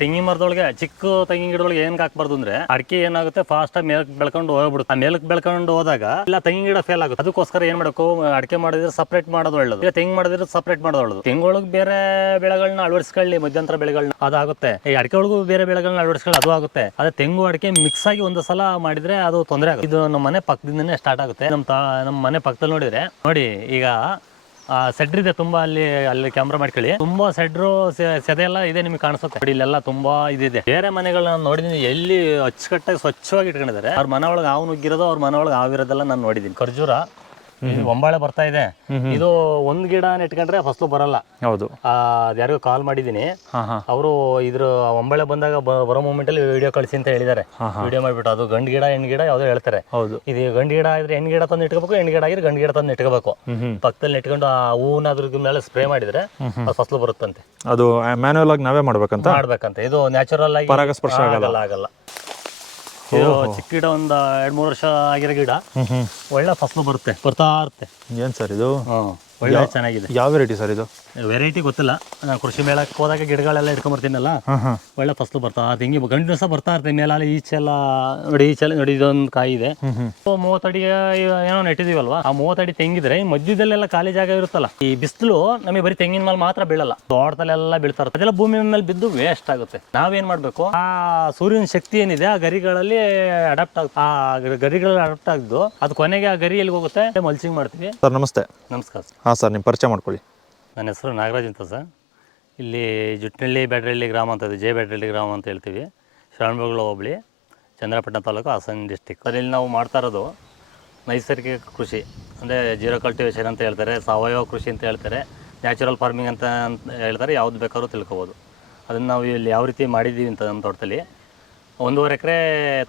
ತೆಂಗಿನ ಮರದೊಳಗೆ ಚಿಕ್ಕ ತೆಂಗಿನ ಗಿಡದೊಳಗೆ ಏನ್ ಹಾಕ್ಬಾರ್ದು ಅಂದ್ರೆ ಅಡಿಕೆ ಏನಾಗುತ್ತೆ ಫಾಸ್ಟ್ ಆಗಿ ಮೇಲಕ್ ಬೆಳ್ಕೊಂಡು ಹೋಗ್ಬಿಡುತ್ತೆ. ಆ ಮೇಲಕ್ ಬೆಳ್ಕೊಂಡು ಹೋದಾಗ ಇಲ್ಲ ತೆಂಗಿನ ಗಿಡ ಫೇಲ್ ಆಗುತ್ತೆ. ಅದಕ್ಕೋಸ್ಕರ ಏನ್ ಮಾಡಬೇಕು? ಅಡಿಕೆ ಮಾಡಿದ್ರೆ ಸಪ್ರೇಟ್ ಮಾಡೋದು ಒಳ್ಳೇದು. ಇಲ್ಲ ತೆಂಗು ಮಾಡಿದ್ರೆ ಸಪ್ರೇಟ್ ಮಾಡೋದು ಒಳ್ಳೇದು. ತೆಂಗೊಳಗೆ ಬೇರೆ ಬೆಳೆಗಳನ್ನ ಅಳವಡಿಸ್ಕೊಳ್ಳಿ, ಮಧ್ಯಂತರ ಬೆಳೆಗಳನ್ನ. ಅದಾಗುತ್ತೆ. ಈ ಅಡಿಕೆ ಒಳಗೂ ಬೇರೆ ಬೆಳೆಗಳನ್ನ ಅಳವಡಿಸ್ಕೊಳ್ಳಿ, ಅದು ಆಗುತ್ತೆ. ಅದೇ ತೆಂಗು ಅಡಿಕೆ ಮಿಕ್ಸ್ ಆಗಿ ಒಂದು ಸಲ ಮಾಡಿದ್ರೆ ಅದು ತೊಂದರೆ ಆಗುತ್ತೆ. ಇದು ನಮ್ಮ ಮನೆ ಪಕ್ಕದಿಂದನೇ ಸ್ಟಾರ್ಟ್ ಆಗುತ್ತೆ. ನಮ್ಮ ನಮ್ಮ ಮನೆ ಪಕ್ಕದಲ್ಲಿ ನೋಡಿದ್ರೆ, ನೋಡಿ ಈಗ ಆ, ಸೆಡ್ರ್ ಇದೆ ತುಂಬಾ ಅಲ್ಲಿ ಅಲ್ಲಿ ಕ್ಯಾಮ್ರಾ ಮಾಡ್ಕೊಳ್ಳಿ. ತುಂಬಾ ಸೆಡ್ರು ಸೆದೆ ಎಲ್ಲ ಇದೆ ನಿಮ್ಗೆ ಕಾಣಿಸುತ್ತೆ. ಇಲ್ಲೆಲ್ಲ ತುಂಬಾ ಇದಿದೆ. ಬೇರೆ ಮನೆಗಳನ್ನ ನೋಡಿದೀನಿ, ಎಲ್ಲಿ ಅಚ್ಚುಕಟ್ಟಾಗಿ ಸ್ವಚ್ಛವಾಗಿ ಇಟ್ಕೊಂಡಿದ್ದಾರೆ. ಅವ್ರ ಮನೆ ಒಳಗೆ ಹಾವು ನುಗ್ಗಿರೋದು, ಅವ್ರ ಮನೆ ಒಳಗೆ ಆವಿರೋದೆಲ್ಲ ನಾನು ನೋಡಿದ್ದೀನಿ ಖರ್ಜೂರ ಇದು ಒಂಬಾಳೆ ಬರ್ತಾ ಇದೆ. ಇದು ಒಂದ್ ಗಿಡ ನೆಟ್ಕೊಂಡ್ರೆ ಫಸ್ಲು ಬರಲ್ಲ. ಹೌದು. ಯಾರಿಗೋ ಕಾಲ್ ಮಾಡಿದೀನಿ ಅವರು ಇದ್ರ ಒಂಬಾಳೆ ಬಂದಾಗ ಬರೋ ಮೂಮೆಂಟ್ ಅಲ್ಲಿ ವಿಡಿಯೋ ಕಳಿಸಿ ಅಂತ ಹೇಳಿದ್ದಾರೆ. ವಿಡಿಯೋ ಮಾಡ್ಬಿಟ್ಟು ಅದು ಗಂಡ್ ಗಿಡ ಹೆಣ್ ಗಿಡ ಯಾವ್ದೋ ಹೇಳ್ತಾರೆ. ಹೌದು. ಇದು ಗಂಡ್ ಗಿಡ ಇದ್ರೆ ಹೆಣ್ ಗಿಡ ತಂದು ಇಟ್ಕೋಬೇಕು ಹೆಣ್ ಗಿಡ ಆಗಿದ್ರೆ ಗಂಡ್ ಗಿಡ ತಂದು ಇಟ್ಕೋಬೇಕು. ಪಕ್ಕದಲ್ಲಿ ಇಟ್ಕೊಂಡು ಆ ಹೂವನ್ನ ಅದ್ರ ಮೇಲೆ ಸ್ಪ್ರೇ ಮಾಡಿದ್ರೆ ಫಸ್ಲು ಫಸಲು ಬರುತ್ತಂತೆ. ಅದು ಮ್ಯಾನ್ಯಲ್ ಆಗಿ ನಾವೇ ಮಾಡ್ಬೇಕಂತ? ಮಾಡ್ಬೇಕಂತ. ಇದು ನ್ಯಾಚುರಲ್ ಆಗಿ ಪರಾಗಸ್ಪರ್ಶ ಆಗಲ್ಲ ಆಗಲ್ಲ. ಇದು ಚಿಕ್ಕ ಗಿಡ ಒಂದ್ ಎರಡ್ ಮೂರು ವರ್ಷ ಆಗಿರೋ ಗಿಡ. ಒಳ್ಳೆ ಫಸಲು ಬರುತ್ತೆ ಬರ್ತಾ ಇರುತ್ತೆ. ಏನು ಸರ್ ಇದು? ಒಳ್ಳೆ ಚೆನ್ನಾಗಿದೆ. ಯಾವ ವೆರೈಟಿ ಸರ್ ಇದು? ವೆರೈಟಿ ಗೊತ್ತಿಲ್ಲ. ನಾನು ಕೃಷಿ ಮೇಳಕ್ಕೆ ಹೋದಾಗ ಗಿಡಗಳೆಲ್ಲ ಇಟ್ಕೊಂಬರ್ತೀನಲ್ಲ ಒಳ್ಳೆ ಫಸಲು ಬರ್ತಾ ತೆಂಗಿ ಗಂಡು ಸಹ ಬರ್ತಾ ಇರ್ತದೆ ಮೇಲಾಲೆ ಈಚೆಲ್ಲ ನೋಡಿ ಈಚೆಲ್ಲ ನೋಡಿ ಇದೊಂದು ಕಾಯಿ ಇದೆ. ಮೂವತ್ತಡಿ ಏನೋ ನೆಟ್ಟಿದೀವಲ್ವಾ ಆ ಮೂವತ್ತಡಿ ತೆಂಗಿದ್ರೆ ಮಧ್ಯದಲ್ಲೆಲ್ಲ ಖಾಲಿ ಜಾಗ ಇರುತ್ತಲ್ಲ? ಈ ಬಿಸಿಲು ನಮಗೆ ಬರೀ ತೆಂಗಿನ ಮೇಲೆ ಮಾತ್ರ ಬೀಳಲ್ಲ. ತೋಟದಲ್ಲೆಲ್ಲ ಬೀಳ್ತಾ ಅದೆಲ್ಲ ಭೂಮಿ ಮೇಲೆ ಬಿದ್ದು ವೇಸ್ಟ್ ಆಗುತ್ತೆ. ನಾವೇನ್ ಮಾಡ್ಬೇಕು? ಆ ಸೂರ್ಯನ ಶಕ್ತಿ ಏನಿದೆ ಆ ಗರಿಗಳಲ್ಲಿ ಅಡಾಪ್ಟ್ ಆಗ ಆ ಗರಿಗಳಲ್ಲಿ ಅಡಾಪ್ಟ್ ಆಗಿದ್ದು ಅದು ಕೊನೆಗೆ ಆ ಗರಿ ಎಲ್ಲಿಗೆ ಹೋಗುತ್ತೆ? ಮಲ್ಚಿಂಗ್ ಮಾಡ್ತೀವಿ. ಸರ್ ನಮಸ್ತೆ. ನಮಸ್ಕಾರ ಹಾಂ ಸರ್ ನಿಮ್ಮ ಪರಿಚಯ ಮಾಡ್ಕೊಳ್ಳಿ. ನನ್ನ ಹೆಸರು ನಾಗರಾಜ್ ಅಂತ ಸರ್. ಇಲ್ಲಿ ಜುಟ್ನಳ್ಳಿ ಬ್ಯಾಡ್ರಳ್ಳಿ ಗ್ರಾಮ ಅಂತ ಇದೆ. ಜೆ ಬ್ಯಾಡ್ರಳ್ಳಿ ಗ್ರಾಮ ಅಂತ ಹೇಳ್ತೀವಿ. ಶ್ರವಣಬೆಳಗೊಳ ಹೋಬಳಿ, ಚಂದ್ರಪಟ್ಟಣ ತಾಲೂಕು ಹಾಸನ ಡಿಸ್ಟಿಕ್ ಅದರಲ್ಲಿ ನಾವು ಮಾಡ್ತಾ ಇರೋದು ನೈಸರ್ಗಿಕ ಕೃಷಿ. ಅಂದರೆ ಜೀರೋ ಕಲ್ಟಿವೇಷನ್ ಅಂತ ಹೇಳ್ತಾರೆ, ಸಾವಯವ ಕೃಷಿ ಅಂತ ಹೇಳ್ತಾರೆ ನ್ಯಾಚುರಲ್ ಫಾರ್ಮಿಂಗ್ ಅಂತ ಅಂತ ಹೇಳ್ತಾರೆ, ಯಾವ್ದು ಬೇಕಾದ್ರೂ ತಿಳ್ಕೊಬೋದು. ಅದನ್ನು ನಾವು ಇಲ್ಲಿ ಯಾವ ರೀತಿ ಮಾಡಿದ್ದೀವಿ ಅಂತ ನಮ್ಮ ತೋಟದಲ್ಲಿ. ಒಂದೂವರೆ ಎಕರೆ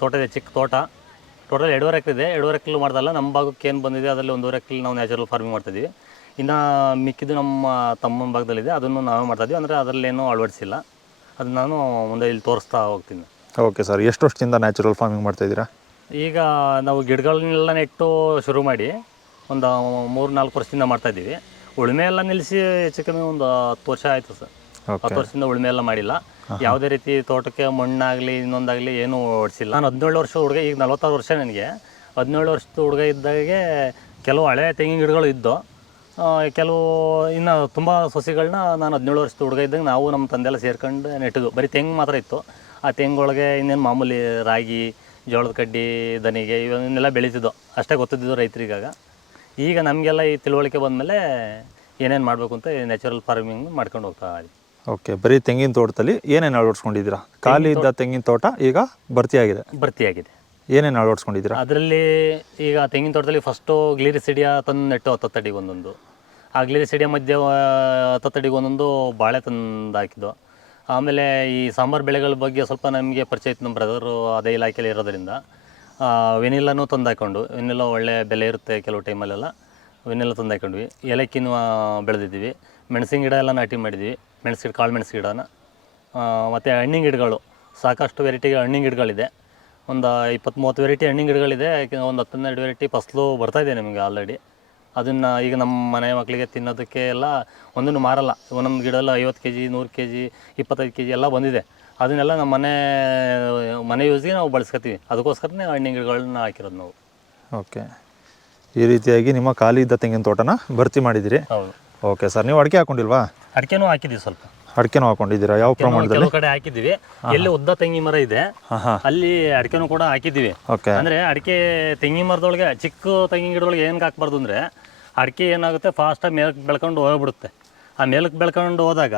ತೋಟ ಇದೆ, ಚಿಕ್ಕ ತೋಟ. ಟೋಟಲ್ ಎರಡೂವರೆ ಎಕರೆ ಇದೆ. ಎರಡೂವರೆ ಎಕರೆ ಮಾಡ್ದಲ್ಲ, ನಮ್ಮ ಭಾಗಕ್ಕೆ ಏನು ಬಂದಿದೆ, ಅದರಲ್ಲಿ ಒಂದೂವರೆ ಎಕರೆ ನಾವು ನ್ಯಾಚುರಲ್ ಫಾರ್ಮಿಂಗ್ ಮಾಡ್ತಿದ್ವಿ ಇನ್ನು ಮಿಕ್ಕಿದ್ದು ನಮ್ಮ ತಮ್ಮನ ಭಾಗದಲ್ಲಿದೆ. ಅದನ್ನು ನಾವೇ ಮಾಡ್ತಾಯಿದ್ವಿ ಅಂದರೆ ಅದರಲ್ಲೇನೂ ಅಳವಡಿಸಿಲ್ಲ. ಅದನ್ನ ನಾನು ಮುಂದೆ ಇಲ್ಲಿ ತೋರಿಸ್ತಾ ಹೋಗ್ತೀನಿ. Okay sir. ಎಷ್ಟು ವರ್ಷದಿಂದ ನ್ಯಾಚುರಲ್ ಫಾರ್ಮಿಂಗ್ ಮಾಡ್ತಾ ಇದ್ದೀರಾ? ಈಗ ನಾವು ಗಿಡಗಳನ್ನೆಲ್ಲ ನೆಟ್ಟು ಶುರು ಮಾಡಿ ಒಂದು ಮೂರು ನಾಲ್ಕು ವರ್ಷದಿಂದ ಮಾಡ್ತಾಯಿದ್ದೀವಿ ಉಳುಮೆ ಎಲ್ಲ ನಿಲ್ಲಿಸಿ ಹೆಚ್ಚು ಕಮ್ಮಿ ಒಂದು ಹತ್ತು ವರ್ಷ ಆಯಿತು ಸರ್. ಹತ್ತು ವರ್ಷದಿಂದ ಉಳುಮೆ ಎಲ್ಲ ಮಾಡಿಲ್ಲ. ಯಾವುದೇ ರೀತಿ ತೋಟಕ್ಕೆ ಮಣ್ಣಾಗಲಿ ಇನ್ನೊಂದಾಗಲಿ ಏನೂ ಓಡಿಸಿಲ್ಲ. ನಾನು ಹದಿನೇಳು ವರ್ಷ ಹುಡುಗ ಈಗ ನಲವತ್ತಾರು ವರ್ಷ ನನಗೆ. ಹದಿನೇಳು ವರ್ಷದ ಹುಡುಗ ಇದ್ದಾಗೆ ಕೆಲವು ಹಳೆ ತೆಂಗಿನ ಗಿಡಗಳು ಇದ್ದು ಕೆಲವು ಇನ್ನು ತುಂಬ ಸಸಿಗಳನ್ನ ನಾನು ಹದಿನೇಳು ವರ್ಷದ ಹುಡುಗ ಇದ್ದಂಗೆ ನಾವು ನಮ್ಮ ತಂದೆಲ್ಲ ಸೇರ್ಕೊಂಡು ನೆಟ್ಟಿದ್ದು ಬರೀ ತೆಂಗು ಮಾತ್ರ ಇತ್ತು. ಆ ತೆಂಗೊಳಗೆ ಇನ್ನೇನು ಮಾಮೂಲಿ ರಾಗಿ ಜೋಳದ ಕಡ್ಡಿ ದನಿಗೆ ಇವನ್ನೆಲ್ಲ ಬೆಳೀತಿದ್ದೋ ಅಷ್ಟೇ ಗೊತ್ತಿದ್ದು ರೈತರಿಗಾಗ. ಈಗ ನಮಗೆಲ್ಲ ಈ ತಿಳುವಳಿಕೆ ಬಂದಮೇಲೆ ಏನೇನು ಮಾಡಬೇಕು ಅಂತ ನ್ಯಾಚುರಲ್ ಫಾರ್ಮಿಂಗ್ ಮಾಡ್ಕೊಂಡು ಹೋಗ್ತಾ ಇದ್ದೀವಿ ಓಕೆ ಬರೀ ತೆಂಗಿನ ತೋಟದಲ್ಲಿ ಏನೇನು ಅಳವಡಿಸ್ಕೊಂಡಿದ್ದೀರಾ? ಖಾಲಿ ಇದ್ದ ತೆಂಗಿನ ತೋಟ ಈಗ ಭರ್ತಿಯಾಗಿದೆ. ಭರ್ತಿಯಾಗಿದೆ. ಏನೇನು ಅಳವಡಿಸ್ಕೊಂಡಿದ್ದೀರಾ? ಅದರಲ್ಲಿ ಈಗ ತೆಂಗಿನ ತೋಟದಲ್ಲಿ ಫಸ್ಟು ಗ್ಲೀರಿಸಿಡಿಯಾ ತಂದು ನೆಟ್ಟು ಹತ್ತತ್ತಡಿಗೆ ಒಂದೊಂದು. ಆ ಗ್ಲೀರಿಸಿಡಿಯಾ ಮಧ್ಯೆ ಹತ್ತತ್ತಡಿಗೆ ಒಂದೊಂದು ಬಾಳೆ ತಂದು ಹಾಕಿದ್ದು. ಆಮೇಲೆ ಈ ಸಾಂಬಾರು ಬೆಳೆಗಳ ಬಗ್ಗೆ ಸ್ವಲ್ಪ ನಮಗೆ ಪರಿಚಯ ಇತ್ತು ನಮ್ಮ ಬ್ರದರು ಅದೇ ಇಲಾಖೆಯಲ್ಲಿ ಇರೋದರಿಂದ. ವೆನಿಲ್ಲನೂ ತಂದು ಹಾಕೊಂಡು ವೆನಿಲ್ಲ ಒಳ್ಳೆ ಬೆಲೆ ಇರುತ್ತೆ ಕೆಲವು ಟೈಮಲ್ಲೆಲ್ಲ ವೆನಿಲ್ಲ ತಂದು ಹಾಕೊಂಡ್ವಿ ಏಲಕ್ಕಿನೂ ಬೆಳೆದಿದ್ದೀವಿ. ಮೆಣಸಿನ ಗಿಡ ಎಲ್ಲ ನಾಟಿ ಮಾಡಿದ್ವಿ. ಮೆಣಸು ಗಿಡ ಕಾಳು ಮೆಣಸು ಗಿಡನ. ಮತ್ತು ಹಣ್ಣಿನ ಗಿಡಗಳು. ಸಾಕಷ್ಟು ವೆರೈಟಿಗೆ ಹಣ್ಣಿನ ಗಿಡಗಳಿದೆ. ಒಂದು ಇಪ್ಪತ್ತು ಮೂವತ್ತು ವೆರೈಟಿ ಹಣ್ಣಿನ ಗಿಡಗಳಿದೆ. ಒಂದು ಹತ್ತನ್ನೆರಡು ವೆರೈಟಿ ಫಸಲು ಬರ್ತಾ ಇದೆ ನಿಮಗೆ ಆಲ್ರೆಡಿ ಅದನ್ನು ಈಗ ನಮ್ಮ ಮನೆ ಮಕ್ಕಳಿಗೆ ತಿನ್ನೋದಕ್ಕೆ ಎಲ್ಲ ಒಂದನ್ನು ಮಾರಲ್ಲ. ಒಂದೊಂದು ಗಿಡ ಎಲ್ಲ ಐವತ್ತು ಕೆ ಜಿ ನೂರು ಕೆ ಜಿ ಇಪ್ಪತ್ತೈದು ಕೆ ಜಿ ಎಲ್ಲ ಬಂದಿದೆ. ಅದನ್ನೆಲ್ಲ ನಮ್ಮ ಮನೆ ಮನೆ ಯೂಸ್ಗೆ ನಾವು ಬಳಸ್ಕೊತೀವಿ ಅದಕ್ಕೋಸ್ಕರನೇ ಹಣ್ಣಿನ ಗಿಡಗಳನ್ನ ಹಾಕಿರೋದು ನಾವು. ಓಕೆ. ಈ ರೀತಿಯಾಗಿ ನಿಮ್ಮ ಖಾಲಿ ಇದ್ದ ತೆಂಗಿನ ತೋಟನ ಭರ್ತಿ ಮಾಡಿದ್ದೀರಿ ಹೌದು. ಓಕೆ ಸರ್ ನೀವು ಅಡಿಕೆ ಹಾಕೊಂಡಿಲ್ವಾ? ಅಡಿಕೆನೂ ಹಾಕಿದ್ದೀವಿ ಸ್ವಲ್ಪ. ಅಡಿಕೆನೂ ಹಾಕೊಂಡಿದ್ದೀರಾ? ಯಾವ ಪ್ರಮಾಣದಲ್ಲಿ? ಕೆಲವು ಕಡೆ ಹಾಕಿದ್ದೀವಿ. ಎಲ್ಲಿ ಉದ್ದ ತೆಂಗಿನ ಮರ ಇದೆ ಅಲ್ಲಿ ಅಡಿಕೆನೂ ಕೂಡ ಹಾಕಿದ್ದೀವಿ. ಓಕೆ. ಅಂದ್ರೆ ಅಡಿಕೆ ತೆಂಗಿನ ಮರದೊಳಗೆ ಚಿಕ್ಕ ತೆಂಗಿನ ಗಿಡದೊಳಗೆ ಏನು ಹಾಕ್ಬಾರ್ದು ಅಂದ್ರೆ ಅಡಿಕೆ ಏನಾಗುತ್ತೆ ಫಾಸ್ಟಾಗಿ ಮೇಲಕ್ಕೆ ಬೆಳ್ಕೊಂಡು ಹೋಗ್ಬಿಡುತ್ತೆ. ಆ ಮೇಲಕ್ಕೆ ಬೆಳ್ಕೊಂಡು ಹೋದಾಗ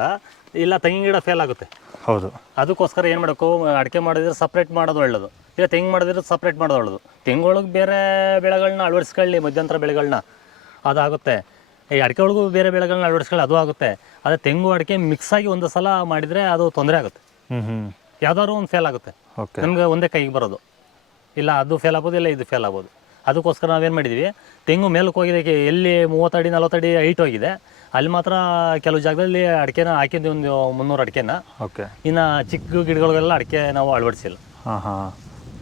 ಇಲ್ಲ ತೆಂಗಿನ ಗಿಡ ಫೇಲ್ ಆಗುತ್ತೆ. ಹೌದು. ಅದಕ್ಕೋಸ್ಕರ ಏನು ಮಾಡಬೇಕು? ಅಡಿಕೆ ಮಾಡಿದ್ರೆ ಸಪ್ರೇಟ್ ಮಾಡೋದು ಒಳ್ಳೇದು. ಇಲ್ಲ ತೆಂಗು ಮಾಡಿದ್ರೆ ಸಪ್ರೇಟ್ ಮಾಡೋದು ಒಳ್ಳೇದು. ತೆಂಗೊಳಗೆ ಬೇರೆ ಬೆಳೆಗಳನ್ನ ಅಳವಡಿಸ್ಕೊಳ್ಳಿ ಮಧ್ಯಂತರ ಬೆಳೆಗಳನ್ನ ಅದಾಗುತ್ತೆ. ಈ ಅಡಿಕೆ ಒಳಗೂ ಬೇರೆ ಬೆಳೆಗಳನ್ನ ಅಳವಡಿಸ್ಕೊಳ್ಳಿ ಅದು ಆಗುತ್ತೆ. ಅದೇ ತೆಂಗು ಅಡಿಕೆ ಮಿಕ್ಸ್ ಆಗಿ ಒಂದು ಸಲ ಮಾಡಿದರೆ ಅದು ತೊಂದರೆ ಆಗುತ್ತೆ. ಹ್ಞೂ ಹ್ಞೂ ಯಾವ್ದಾದ್ರು ಒಂದು ಫೇಲ್ ಆಗುತ್ತೆ. ಓಕೆ ನಮ್ಗೆ ಒಂದೇ ಕೈಗೆ ಬರೋದು. ಇಲ್ಲ ಅದು ಫೇಲ್ ಆಗ್ಬೋದು ಇಲ್ಲ ಇದು ಫೇಲ್ ಆಗ್ಬೋದು. ಅದಕ್ಕೋಸ್ಕರ ನಾವೇನು ಮಾಡಿದ್ವಿ ತೆಂಗು ಮೇಲಕ್ಕೆ ಹೋಗಿದ್ದಕ್ಕೆ ಎಲ್ಲಿ ಮೂವತ್ತಡಿ ನಲವತ್ತಡಿ ಹೈಟ್ ಹೋಗಿದೆ ಅಲ್ಲಿ ಮಾತ್ರ ಕೆಲವು ಜಾಗದಲ್ಲಿ ಅಡಿಕೆನ ಹಾಕಿದ್ವಿ ಒಂದು ಮುನ್ನೂರು ಅಡಿಕೆನ. ಓಕೆ ಇನ್ನು ಚಿಕ್ಕ ಗಿಡಗಳಿಗೆಲ್ಲ ಅಡಿಕೆ ನಾವು ಅಳವಡಿಸಿಲ್ಲ. ಹಾಂ ಹಾಂ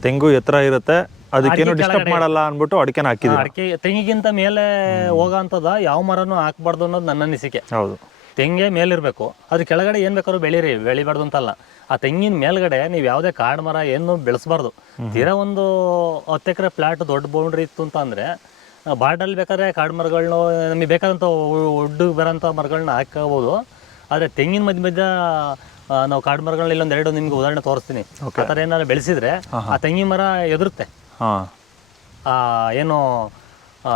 ತೆಂಗು ಎತ್ತರ ಇರುತ್ತೆ ಅದಕ್ಕೇನು ಅಡಿಕೆ ಡಿಸ್ಟರ್ಬ್ ಕೆಳಗಡೆ- ಮಾಡಲ್ಲ ಅಂದ್ಬಿಟ್ಟು ಅಡಿಕೆನ ಹಾಕಿದ್ವಿ ಅಡಿಕೆ ತೆಂಗಿಗಿಂತ ಮೇಲೆ ಹೋಗೋಂಥದ್ದು ಯಾವ ಮರನೂ ಹಾಕ್ಬಾರ್ದು ಅನ್ನೋದು ನನ್ನ ಅನಿಸಿಕೆ. ಹೌದು. ತೆಂಗೆ ಮೇಲಿರಬೇಕು. ಅದ್ರ ಕೆಳಗಡೆ ಏನು ಬೇಕಾದ್ರೂ ಬೆಳೀರಿ ಬೆಳಿಬಾರ್ದು ಅಂತಲ್ಲ. ಆ ತೆಂಗಿನ ಮೇಲ್ಗಡೆ ನೀವು ಯಾವುದೇ ಕಾಡು ಮರ ಏನು ಬೆಳೆಸಬಾರ್ದು. ತೀರಾ ಒಂದು ಹತ್ತು ಎಕರೆ ಪ್ಲಾಟ್ ದೊಡ್ಡ ಬೌಂಡ್ರಿ ಇತ್ತು ಅಂತ ಅಂದರೆ ಬಾರ್ಡಲ್ಲಿ ಬೇಕಾದ್ರೆ ಕಾಡು ಮರಗಳನ್ನ ನಮಗೆ ಬೇಕಾದಂಥ ಒಡ್ಡು ಬರೋಂಥ ಮರಗಳನ್ನ ಹಾಕೋಬೋದು. ಆದರೆ ತೆಂಗಿನ ಮಧ್ಯ ಮಧ್ಯ ನಾವು ಕಾಡು ಮರಗಳನ್ನ ಇಲ್ಲೊಂದು ಎರಡು ನಿಮ್ಗೆ ಉದಾಹರಣೆ ತೋರಿಸ್ತೀನಿ. ಆ ಥರ ಏನಾದ್ರು ಬೆಳೆಸಿದ್ರೆ ಆ ತೆಂಗಿನ ಮರ ಎದುರುತ್ತೆ. ಆ ಏನು ಆ,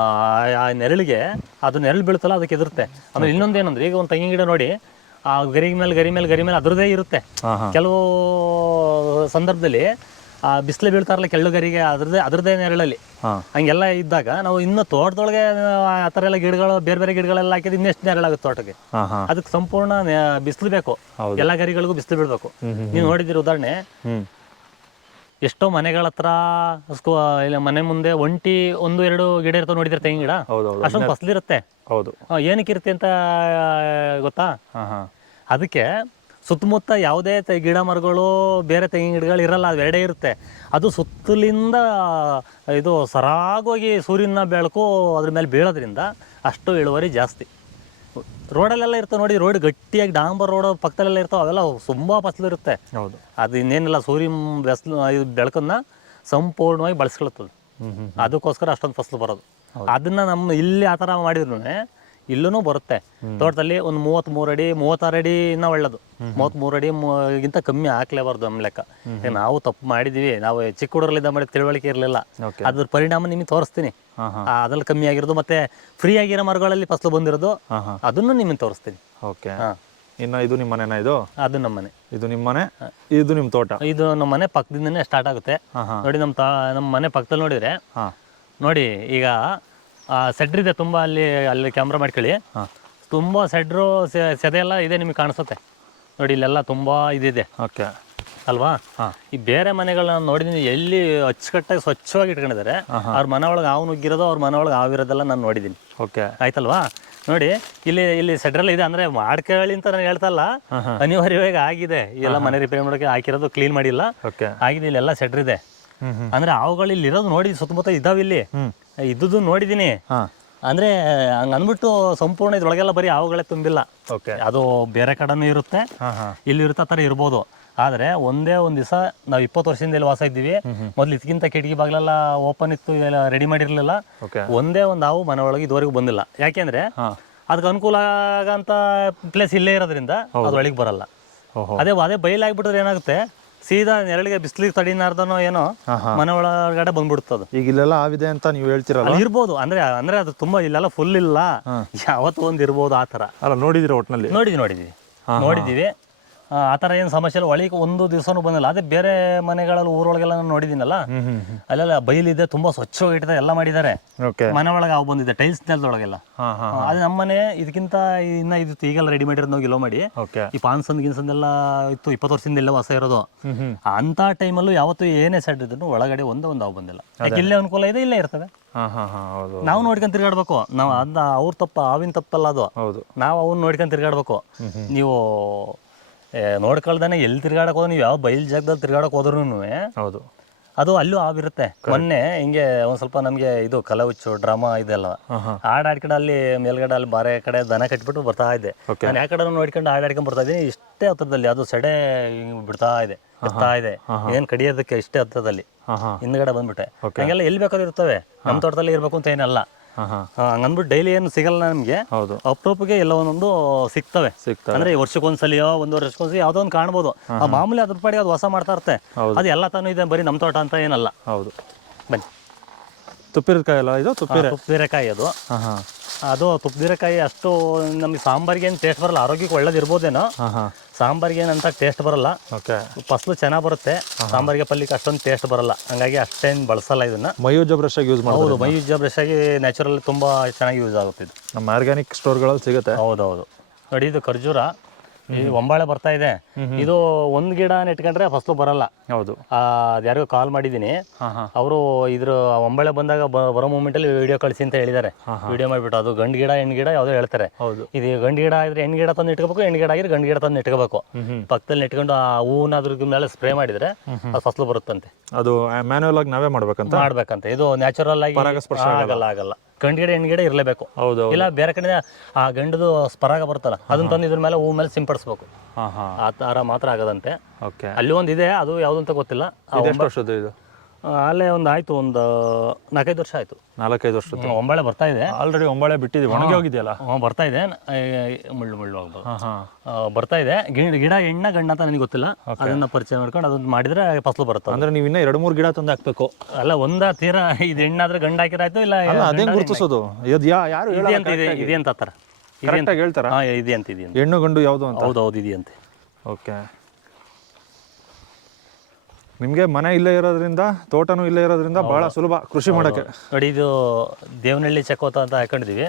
ಆ ನೆರಳಿಗೆ ಅದು ನೆರಳು ಬೀಳುತ್ತಲ್ಲ ಅದಕ್ಕೆ ಎದುರುತ್ತೆ ಆಮೇಲೆ ಇನ್ನೊಂದೇನಂದ್ರೆ ಈಗ ಒಂದು ತೆಂಗಿನ ಗಿಡ ನೋಡಿ ಆ ಗರಿ ಮೇಲೆ ಗರಿ ಮೇಲೆ ಗರಿ ಮೇಲೆ ಅದರದೇ ಇರುತ್ತೆ. ಕೆಲವು ಸಂದರ್ಭದಲ್ಲಿ ಆ ಬಿಸಿಲು ಬೀಳ್ತಾರಲ್ಲ ಕೆಳ್ಳು ಗರಿಗೆ ಅದರದೇ ಅದ್ರದ್ದೇ ನೆರಳಲ್ಲಿ. ಹಂಗೆಲ್ಲ ಇದ್ದಾಗ ನಾವು ಇನ್ನೂ ತೋಟದೊಳಗೆ ಆ ಥರ ಎಲ್ಲ ಗಿಡಗಳು ಬೇರೆ ಬೇರೆ ಗಿಡಗಳೆಲ್ಲ ಹಾಕಿದ್ರೆ ಇನ್ನೆಷ್ಟು ನೆರಳಾಗುತ್ತೆ ತೋಟಕ್ಕೆ. ಅದಕ್ಕೆ ಸಂಪೂರ್ಣ ಬಿಸಿಲು ಬೇಕು. ಎಲ್ಲ ಗರಿಗಳಿಗೂ ಬಿಸಿಲು ಬೀಳಬೇಕು. ನೀವು ನೋಡಿದಿರ ಉದಾಹರಣೆ. ಎಷ್ಟೋ ಮನೆಗಳ ಹತ್ರ ಸ್ಕೂ- ಇಲ್ಲ ಮನೆ ಮುಂದೆ ಒಂಟಿ ಒಂದು ಎರಡು ಗಿಡ ಇರ್ತಾವೆ ನೋಡಿದ್ರೆ ತೆಂಗಿನ ಗಿಡ? ಹೌದು ಹೌದು. ಅಷ್ಟೊಂದು ಫಸಲಿರುತ್ತೆ. ಹೌದು. ಏನಕ್ಕಿರುತ್ತೆ ಏನಕ್ಕೆ ಇರುತ್ತೆ ಅಂತ ಗೊತ್ತಾ? ಹಾಂ ಹಾಂ. ಅದಕ್ಕೆ ಸುತ್ತಮುತ್ತ ಯಾವುದೇ ತೆ- ಗಿಡ ಮರಗಳು ಬೇರೆ ತೆಂಗಿನ ಗಿಡಗಳು ಇರಲ್ಲ ಅವೆರಡೇ ಇರುತ್ತೆ. ಅದು ಸುತ್ತಲಿಂದ ಇದು ಸರಾಗೋಗಿ ಸೂರ್ಯನ ಬೆಳಕು ಅದ್ರ ಮೇಲೆ ಬೀಳೋದ್ರಿಂದ ಅಷ್ಟು ಇಳುವರಿ ಜಾಸ್ತಿ. ರೋಡಲ್ಲೆಲ್ಲ ಇರ್ತವೆ ನೋಡಿ ರೋಡ್ ಗಟ್ಟಿಯಾಗಿ ಡಾಂಬರ್ ರೋಡ್ ಪಕ್ಕದಲ್ಲೆಲ್ಲ ಇರ್ತಾವೆ ಅವೆಲ್ಲ ತುಂಬ ಫಸಲು ಇರುತ್ತೆ ಹೌದು. ಅದು ಇನ್ನೇನಿಲ್ಲ ಸೂರ್ಯ ಬೆಸ್ಲು ಇದು ಬೆಳಕನ್ನ ಸಂಪೂರ್ಣವಾಗಿ ಬಳಸ್ಕೊಳ್ತದೆ. ಅದಕ್ಕೋಸ್ಕರ ಅಷ್ಟೊಂದು ಫಸಲು ಬರೋದು. ಅದನ್ನ ನಮ್ಮ ಇಲ್ಲಿ ಆ ಥರ ಮಾಡಿದ್ರು ಇಲ್ಲೂ ಬರುತ್ತೆ. ತೋಟದಲ್ಲಿ ಒಂದು ಮೂವತ್ತ್ಮೂರು ಅಡಿ ಮೂವತ್ತಾರು ಅಡಿ ಇನ್ನ ಒಳ್ಳೇದು ಮೂವತ್ತ್ಮೂರು ಅಡಿ ಗಿಂತ ಕಮ್ಮಿ ಹಾಕ್ಲೇಬಾರ್ದು ನಮ್ಮ ಲೆಕ್ಕ. ಈಗ ನಾವು ತಪ್ಪು ಮಾಡಿದೀವಿ. ನಾವು ಚಿಕ್ಕ ಹುಡುಗರಲ್ಲಿದ್ದ ಮಾಡಿ ತಿಳುವಳಿಕೆ ಇರಲಿಲ್ಲ. ಅದ್ರ ಪರಿಣಾಮ ನಿಮಗೆ ತೋರಿಸ್ತೀನಿ. ಅದ್ರಲ್ಲಿ ಕಮ್ಮಿ ಆಗಿರೋದು ಮತ್ತೆ ಫ್ರೀ ಆಗಿರೋ ಮರಗಳಲ್ಲಿ ಫಸಲು ಬಂದಿರೋದು. ಅದನ್ನು ನಿಮಗೆ ತೋರಿಸ್ತೀನಿ. ಓಕೆ ಇನ್ನು ಇದು ನಿಮ್ಮ ಮನೆನಾ ಇದು? ಅದು ನಮ್ಮ ಮನೆ. ಇದು ನಿಮ್ಮ ಮನೆ? ಇದು ನಿಮ್ಮ ತೋಟ? ಇದು ನಮ್ಮ ಮನೆ ಪಕ್ಕದಿಂದನೇ ಸ್ಟಾರ್ಟ್ ಆಗುತ್ತೆ. ನೋಡಿ ನಮ್ಮ ತಾ ನಮ್ಮ ಮನೆ ಪಕ್ಕದಲ್ಲಿ ನೋಡಿದ್ರೆ ನೋಡಿ ಈಗ ಸೆಡ್ರ್ ಇದೆ ತುಂಬ ಅಲ್ಲಿ ಅಲ್ಲಿ ಕ್ಯಾಮ್ರಾ ಮಾಡ್ಕೊಳ್ಳಿ. ತುಂಬ ಸೆಡ್ರು ಸೆದೆ ಎಲ್ಲ ಇದೆ ನಿಮಗೆ ಕಾಣಿಸುತ್ತೆ. ನೋಡಿ ಇಲ್ಲೆಲ್ಲ ತುಂಬ ಇದಿದೆ. ಓಕೆ. ಅಲ್ವಾ? ಹಾಂ. ಈ ಬೇರೆ ಮನೆಗಳನ್ನ ನೋಡಿದ್ದೀನಿ ಎಲ್ಲಿ ಅಚ್ಚುಕಟ್ಟಾಗಿ ಸ್ವಚ್ಛವಾಗಿ ಇಟ್ಕೊಂಡಿದ್ದಾರೆ ಅವ್ರ ಮನೆ ಒಳಗೆ ಹಾವು ನುಗ್ಗಿರೋದು ಅವ್ರ ಮನೆ ಒಳಗೆ ಹಾವಿರೋದೆಲ್ಲ ನಾನು ನೋಡಿದ್ದೀನಿ ಓಕೆ. ಆಯ್ತಲ್ವಾ? ನೋಡಿ ಇಲ್ಲಿ ಇಲ್ಲಿ ಸೆಡ್ರಲ್ಲಿ ಇದೆ ಅಂದ್ರೆ ಮಾಡ್ಕೊಳ್ಳಿ ಅಂತ ನಾನು ಹೇಳ್ತಾ ಇಲ್ಲ ಹಾಂ ಹಾಂ. ಅನಿವಾರ್ಯವಾಗಿ ಆಗಿದೆ. ಎಲ್ಲ ಮನೆ ರಿಪೇರಿ ಮಾಡೋಕೆ ಹಾಕಿರೋದು ಕ್ಲೀನ್ ಮಾಡಿಲ್ಲ. ಓಕೆ. ಆಗಿದೆ ಇಲ್ಲೆಲ್ಲ ಸೆಡ್ರ್ ಇದೆ. ಅಂದ್ರೆ ಅವುಗಳು ಇಲ್ಲಿ ಇರೋದು ನೋಡಿ ಸುತ್ತಮುತ್ತ ಇದಾವೆ ಇಲ್ಲಿ ಇದ್ದುದು ನೋಡಿದ್ದೀನಿ ಹಾಂ. ಅಂದ್ರೆ ಹಂಗ ಅಂದ್ಬಿಟ್ಟು ಸಂಪೂರ್ಣ ಇದ್ರೊಳಗೆಲ್ಲ ಬರೀ ಅವುಗಳೇ ತುಂಬಿಲ್ಲ. ಓಕೆ. ಅದು ಬೇರೆ ಕಡೆನೂ ಇರುತ್ತೆ. ಇಲ್ಲಿ ಇರುತ್ತೆ ಆ ಥರ ಇರ್ಬೋದು. ಆದರೆ ಒಂದೇ ಒಂದು ದಿವಸ ನಾವು ಇಪ್ಪತ್ತು ವರ್ಷದಿಂದ ಇಲ್ಲಿ ವಾಸ ಇದ್ದೀವಿ. ಮೊದಲು ಇದಕ್ಕಿಂತ ಕಿಟಕಿ ಬಾಗಿಲೆಲ್ಲ ಓಪನ್ ಇತ್ತು ಇದೆಲ್ಲ ರೆಡಿ ಮಾಡಿರಲಿಲ್ಲ. ಒಂದೇ ಒಂದು ಹಾವು ಮನೆ ಒಳಗೆ ಇದುವರೆಗೂ ಬಂದಿಲ್ಲ. ಯಾಕೆಂದ್ರೆ ಅದಕ್ಕೆ ಅನುಕೂಲ ಆಗಂತ ಪ್ಲೇಸ್ ಇಲ್ಲೇ ಇರೋದ್ರಿಂದ ಅದು ಒಳಗೆ ಬರಲ್ಲ. ಅದೇ ಅದೇ ಬಯಲಾಗ್ಬಿಟ್ರೆ ಏನಾಗುತ್ತೆ? ಸೀದಾ ನೆರಳಿಗೆ ಬಿಸಿಲಿಗೆ ತಡಿನಾರ್ದನೋ ಏನೋ ಮನೆ ಒಳಗಡೆ ಬಂದ್ಬಿಡ್ತದ. ಈಗ ಇಲ್ಲೆಲ್ಲ ಆವಿದೆ ಅಂತ ನೀವು ಹೇಳ್ತಿರಲ್ಲ ಅಲ್ಲಿ ಇರ್ಬೋದು. ಅಂದ್ರೆ ಅಂದ್ರೆ ಅದು ತುಂಬಾ ಇಲ್ಲೆಲ್ಲ ಫುಲ್ ಇಲ್ಲ. ಯಾವತ್ತು ಒಂದ್ ಇರ್ಬೋದು ಆ ತರ ಅಲ್ಲ ನೋಡಿದಿರ ಒಟ್ನಲ್ಲಿ? ನೋಡಿದ್ವಿ ನೋಡಿದ್ವಿ. ನೋಡಿದ್ದೀವಿ. ಆ ಥರ ಏನು ಸಮಸ್ಯೆ ಇಲ್ಲ. ಒಳಗೆ ಒಂದು ದಿವಸನೂ ಬಂದಿಲ್ಲ. ಅದೇ ಬೇರೆ ಮನೆಗಳಲ್ಲಿ ಊರೊಳಗೆಲ್ಲ ನಾನು ನೋಡಿದ್ದೀನಲ್ಲ? ಅಲ್ಲೆಲ್ಲ ಬೈಲಿದೆ ತುಂಬ ಸ್ವಚ್ಛವಾಗಿಟ್ಟಿದೆ ಎಲ್ಲ ಮಾಡಿದ್ದಾರೆ. ಮನೆ ಒಳಗೆ ಅವು ಬಂದಿದೆ ಟೈಲ್ಸ್ ನೆಲದೊಳಗೆಲ್ಲ. ಅದೇ ನಮ್ಮ ಮನೆ ಇದಕ್ಕಿಂತ ಇನ್ನ ಇದು ಈಗೆಲ್ಲ ರೆಡಿ ಮಾಡಿರೋದು ನಾವು ಗಿಲೋ ಮಾಡಿ. ಈ ಪಾನ್ಸಂದ್ ಗಿನ್ಸಂದ್ ಎಲ್ಲ ಇತ್ತು ಇಪ್ಪತ್ತು ವರ್ಷದಿಂದ ಎಲ್ಲ ಹೊಸ ಇರೋದು. ಅಂತ ಟೈಮಲ್ಲೂ ಯಾವತ್ತೂ ಏನೇ ಸೆಡ್ ಇದ್ರು ಒಳಗಡೆ ಒಂದೇ ಒಂದು ಅವು ಬಂದಿಲ್ಲ. ಯಾಕೆ ಇಲ್ಲೇ ಅನುಕೂಲ ಇದೆ ಇಲ್ಲೇ ಇರ್ತದೆ. ನಾವು ನೋಡ್ಕೊಂಡ್ ತಿರ್ಗಾಡ್ಬೇಕು. ನಾವು ಅದ ಅವ್ರ ತಪ್ಪ ಆವಿನ ತಪ್ಪಲ್ಲ ಅದು. ಹೌದು. ನಾವು ಅವನ್ನ ನೋಡ್ಕೊಂಡ್ ತಿರ್ಗಾಡ್ಬೇಕು. ನೀವು ನೋಡ್ಕೊಳ್ದಾನೆ ಎಲ್ಲಿ ತಿರ್ಗಾಡಕ್ ಹೋದ್ರೆ ನೀವು ಯಾವ ಬಯಲು ಜಾಗದಲ್ಲಿ ತಿರ್ಗಾಡಕ್ ಹೋದ್ರೂ ಹೌದು. ಅದು ಅಲ್ಲೂ ಆವಿರುತ್ತೆ ಮೊನ್ನೆ ಹಿಂಗೆ ಒಂದ್ ಸ್ವಲ್ಪ ನಮಗೆ ಇದು ಕಲೆ ಹುಚ್ಚು ಡ್ರಾಮಾ ಇದೆಲ್ಲ ಹಾಂ ಹಾಂ ಹಾಡ್ ಆಡ್ಕೊಂಡು ಅಲ್ಲಿ ಮೇಲ್ಗಡೆ ಅಲ್ಲಿ ಬಾರೆ ಕಡೆ ದನ ಕಟ್ಬಿಟ್ಟು ಬರ್ತಾ ಇದೆ. ನಾನು ಯಾವ ಕಡೆ ನೋಡ್ಕೊಂಡು ಹಾಡ್ ಆಡ್ಕೊಂಡ್ ಬರ್ತಾ ಇದ್ದೀನಿ ಇಷ್ಟೇ ಹತ್ರದಲ್ಲಿ ಅದು ಸೆಡೆ ಬಿಡ್ತಾ ಇದೆ ಬರ್ತಾ ಇದೆ. ಏನ್ ಕಡಿಯೋದಕ್ಕೆ ಇಷ್ಟೇ ಹತ್ರದಲ್ಲಿ. ಹಿಂದ್ಗಡೆ ಬಂದ್ಬಿಟ್ಟೆ. ಹಂಗೆಲ್ಲ ಎಲ್ಲಿ ಬೇಕಾದ್ರೂ ಇರ್ತವೆ. ನಮ್ಮ ತೋಟದಲ್ಲಿ ಇರ್ಬೇಕು ಅಂತ ಏನಲ್ಲ. ಹಂಗಂದ್ಬಿಟ್ಟು ಡೈಲಿ ಏನು ಸಿಗಲ್ಲ ನಮಗೆ. ಹೌದು. ಅಪ್ರೂಪಕ್ಕೆ ಎಲ್ಲ ಒಂದೊಂದು ಸಿಗ್ತವೆ. ಸಿಗ್ತವೆ. ಅಂದ್ರೆ ವರ್ಷಕ್ಕೊಂದ್ಸಲಿಯೋ ಒಂದು ವರ್ಷಕ್ಕೊಂದ್ಸಲಿ ಯಾವ್ದೋ ಒಂದು ಕಾಣ್ಬೋದು. ಆ ಮಾಮೂಲಿ ಅದ್ರ ಪಾಡಿಗೆ ಅದು ಹೊಸ ಮಾಡ್ತಾ ಇರುತ್ತೆ. ಅದು ಎಲ್ಲ ತಾನು ಇದೆ ಬರೀ ನಮ್ಮ ತೋಟ ಅಂತ ಏನಲ್ಲ. ಹೌದು. ಬನ್ನಿ. ತುಪ್ಪಿರಕಾಯಿ ಅಲ್ಲ ಇದು? ತುಪ್ಪಿರ ತುಪ್ಪಿರಕಾಯಿ ಅದು. ಅದು ತುಪ್ಪದೀರೆಕಾಯಿ ಅಷ್ಟು ನಮಗೆ ಸಾಂಬಾರಿಗೆ ಏನು ಟೇಸ್ಟ್ ಬರಲ್ಲ. ಆರೋಗ್ಯಕ್ಕೆ ಒಳ್ಳೇದಿರ್ಬೋದೇನೋ. ಸಾಂಬಾರಿಗೆ ಏನಂತ ಟೇಸ್ಟ್ ಬರಲ್ಲ. ಓಕೆ. ಫಸಲು ಚೆನ್ನಾಗಿ ಬರುತ್ತೆ. ಸಾಂಬಾರಿಗೆ ಪಲ್ಲಿಗೆ ಅಷ್ಟೊಂದು ಟೇಸ್ಟ್ ಬರಲ್ಲ. ಹಂಗಾಗಿ ಅಷ್ಟೇನು ಬಳಸಲ್ಲ ಇದನ್ನ. ಮಯೂಜ ಬ್ರಷ್ ಆಗಿ ಯೂಸ್ ಮಾಡ್ಬೋದು ಹೌದು ಮೈ ಯೂಸ್ ಬ್ರಷ್ ಆಗಿ ನ್ಯಾಚುರಲ್ ತುಂಬಾ ಚೆನ್ನಾಗಿ ಯೂಸ್ ಆಗುತ್ತೆ ಇದು. ನಮ್ಮ ಆರ್ಗ್ಯಾನಿಕ್ ಸ್ಟೋರ್ಗಳಲ್ಲಿ ಸಿಗುತ್ತೆ. ಹೌದೌದು. ನೋಡಿ ಇದು ಖರ್ಜೂರ. ಒಂಬಾಳೆ ಬರ್ತಾ ಇದೆ. ಇದು ಒಂದ್ ಗಿಡ ನೆಟ್ಕೊಂಡ್ರೆ ಫಸಲು ಬರಲ್ಲ. ಹೌದು. ಯಾರಿಗೋ ಕಾಲ್ ಹಾಂ ಅವರು ಇದ್ರ ಒಂಬಳೆ ಬಂದಾಗ ಬರೋ ಮೂಮೆಂಟ್ ಅಲ್ಲಿ ವಿಡಿಯೋ ಕಳಿಸಿ ಅಂತ ಹೇಳಿದ್ದಾರೆ ವಿಡಿಯೋ ಮಾಡಿಬಿಟ್ಟು ಅದು ಗಂಡು ಗಿಡ ಹೆಣ್ಣು ಗಿಡ ಯಾವುದೋ ಹೇಳ್ತಾರೆ. ಹೌದು. ಇದು ಗಂಡು ಗಿಡ ಆದ್ರೆ ಹೆಣ್ಣು ಗಿಡ ತಂದು ಇಟ್ಕೋಬೇಕು ಹೆಣ್ಣು ಗಿಡ ಆಗಿದ್ರೆ ಗಂಡು ಗಿಡ ತಂದು ಇಟ್ಕೋಬೇಕು. ಪಕ್ಕದಲ್ಲಿ ನೆಟ್ಕೊಂಡು ಆ ಹೂವನ್ನ ಅದ್ರ ಮೇಲೆ ಸ್ಪ್ರೇ ಮಾಡಿದ್ರೆ ಅದು ಫಸಲು ಬರುತ್ತಂತೆ. ಅದು ಮ್ಯಾನ್ಯಲ್ ಆಗಿ ನಾವೇ ಮಾಡ್ಬೇಕಂತ? ಮಾಡ್ಬೇಕಂತ. ಇದು ನ್ಯಾಚುರಲ್ ಆಗಿ ಆಗಲ್ಲ ಆಗಲ್ಲ. ಗಂಡಿಗಿಡ ಹೆಣ್ಗಿಡ ಇರಲೇಬೇಕು. ಹೌದು ಇಲ್ಲ ಬೇರೆ ಕಡೆ ಆ ಗಂಡದು ಸ್ಪರಾಗ ಬರುತ್ತಲ್ಲ ಅದನ್ನ ತಂದು ಇದ್ರ ಮೇಲೆ ಹೂ ಮೇಲೆ ಸಿಂಪಡಿಸ್ಬೇಕು. ಆ ಥರ ಮಾತ್ರ ಆಗದಂತೆ. ಓಕೆ. ಅಲ್ಲಿ ಒಂದಿದೆ ಇದೆ ಅದು ಯಾವುದು ಅಂತ ಗೊತ್ತಿಲ್ಲ. ಇದು? ಅಲ್ಲೇ ಒಂದು ಆಯ್ತು ಒಂದು ನಾಲ್ಕೈದು ವರ್ಷ ಆಯ್ತು. ನಾಲ್ಕೈದು ವರ್ಷ ಒಂಬಳೆ ಬರ್ತಾ ಇದೆ. ಆಲ್ರೆಡಿ ಒಂಬಳೆ ಬಿಟ್ಟಿದೆ. ಒಣಗಿ ಹೋಗಿದೆಯಲ್ಲ? ಹ್ಞೂ ಬರ್ತಾ ಇದೆ. ಮುಳ್ಳು ಮುಳ್ಳು ಹೋಗ್ಬೋದು ಹಾಂ ಹಾಂ. ಬರ್ತಾ ಇದೆ. ಗಿಡ ಗಿಡ ಗಣ್ಣ ಅಂತ ನನಗೆ ಗೊತ್ತಿಲ್ಲ. ಅದನ್ನ ಪರಿಚಯ ಮಾಡ್ಕೊಂಡು ಅದೊಂದು ಮಾಡಿದ್ರೆ ಫಸಲು ಬರುತ್ತೆ ಅಂದ್ರೆ ನೀವು ಇನ್ನೂ ಎರಡು ಮೂರು ಗಿಡ ತಂದು ಹಾಕ್ಬೇಕು. ಅಲ್ಲ ಒಂದ ತೀರಾ ಇದು ಹೆಣ್ಣಾದ್ರೆ ಗಂಡ ಹಾಕಿರಾಯ್ತು ಇಲ್ಲ ಅದೇನ್ ಗುರುತಿಸೋದು? ಇದು ಯಾರು ಇದೆ ಅಂತ ಇದೆ ಇದೆ ಅಂತ ಹೇಳ್ತಾರ? ಹಾ ಇದೆ ಅಂತ ಇದೆ ಅಂತ ಹೆಣ್ಣು ಗಂಡು ಯಾವುದು ಅಂತ? ಹೌದು ಹೌದು ಇದೆಯಂತೆ. ಓಕೆ ನಿಮಗೆ ಮನೆ ಇಲ್ಲೇ ಇರೋದ್ರಿಂದ ತೋಟನೂ ಇಲ್ಲೇ ಇರೋದ್ರಿಂದ ಬಹಳ ಸುಲಭ ಕೃಷಿ ಮಾಡಕ್ಕೆ. ನೋಡಿ ಇದು ದೇವನಹಳ್ಳಿ ಚಕೋತ ಅಂತ ಹಾಕೊಂಡಿದೀವಿ.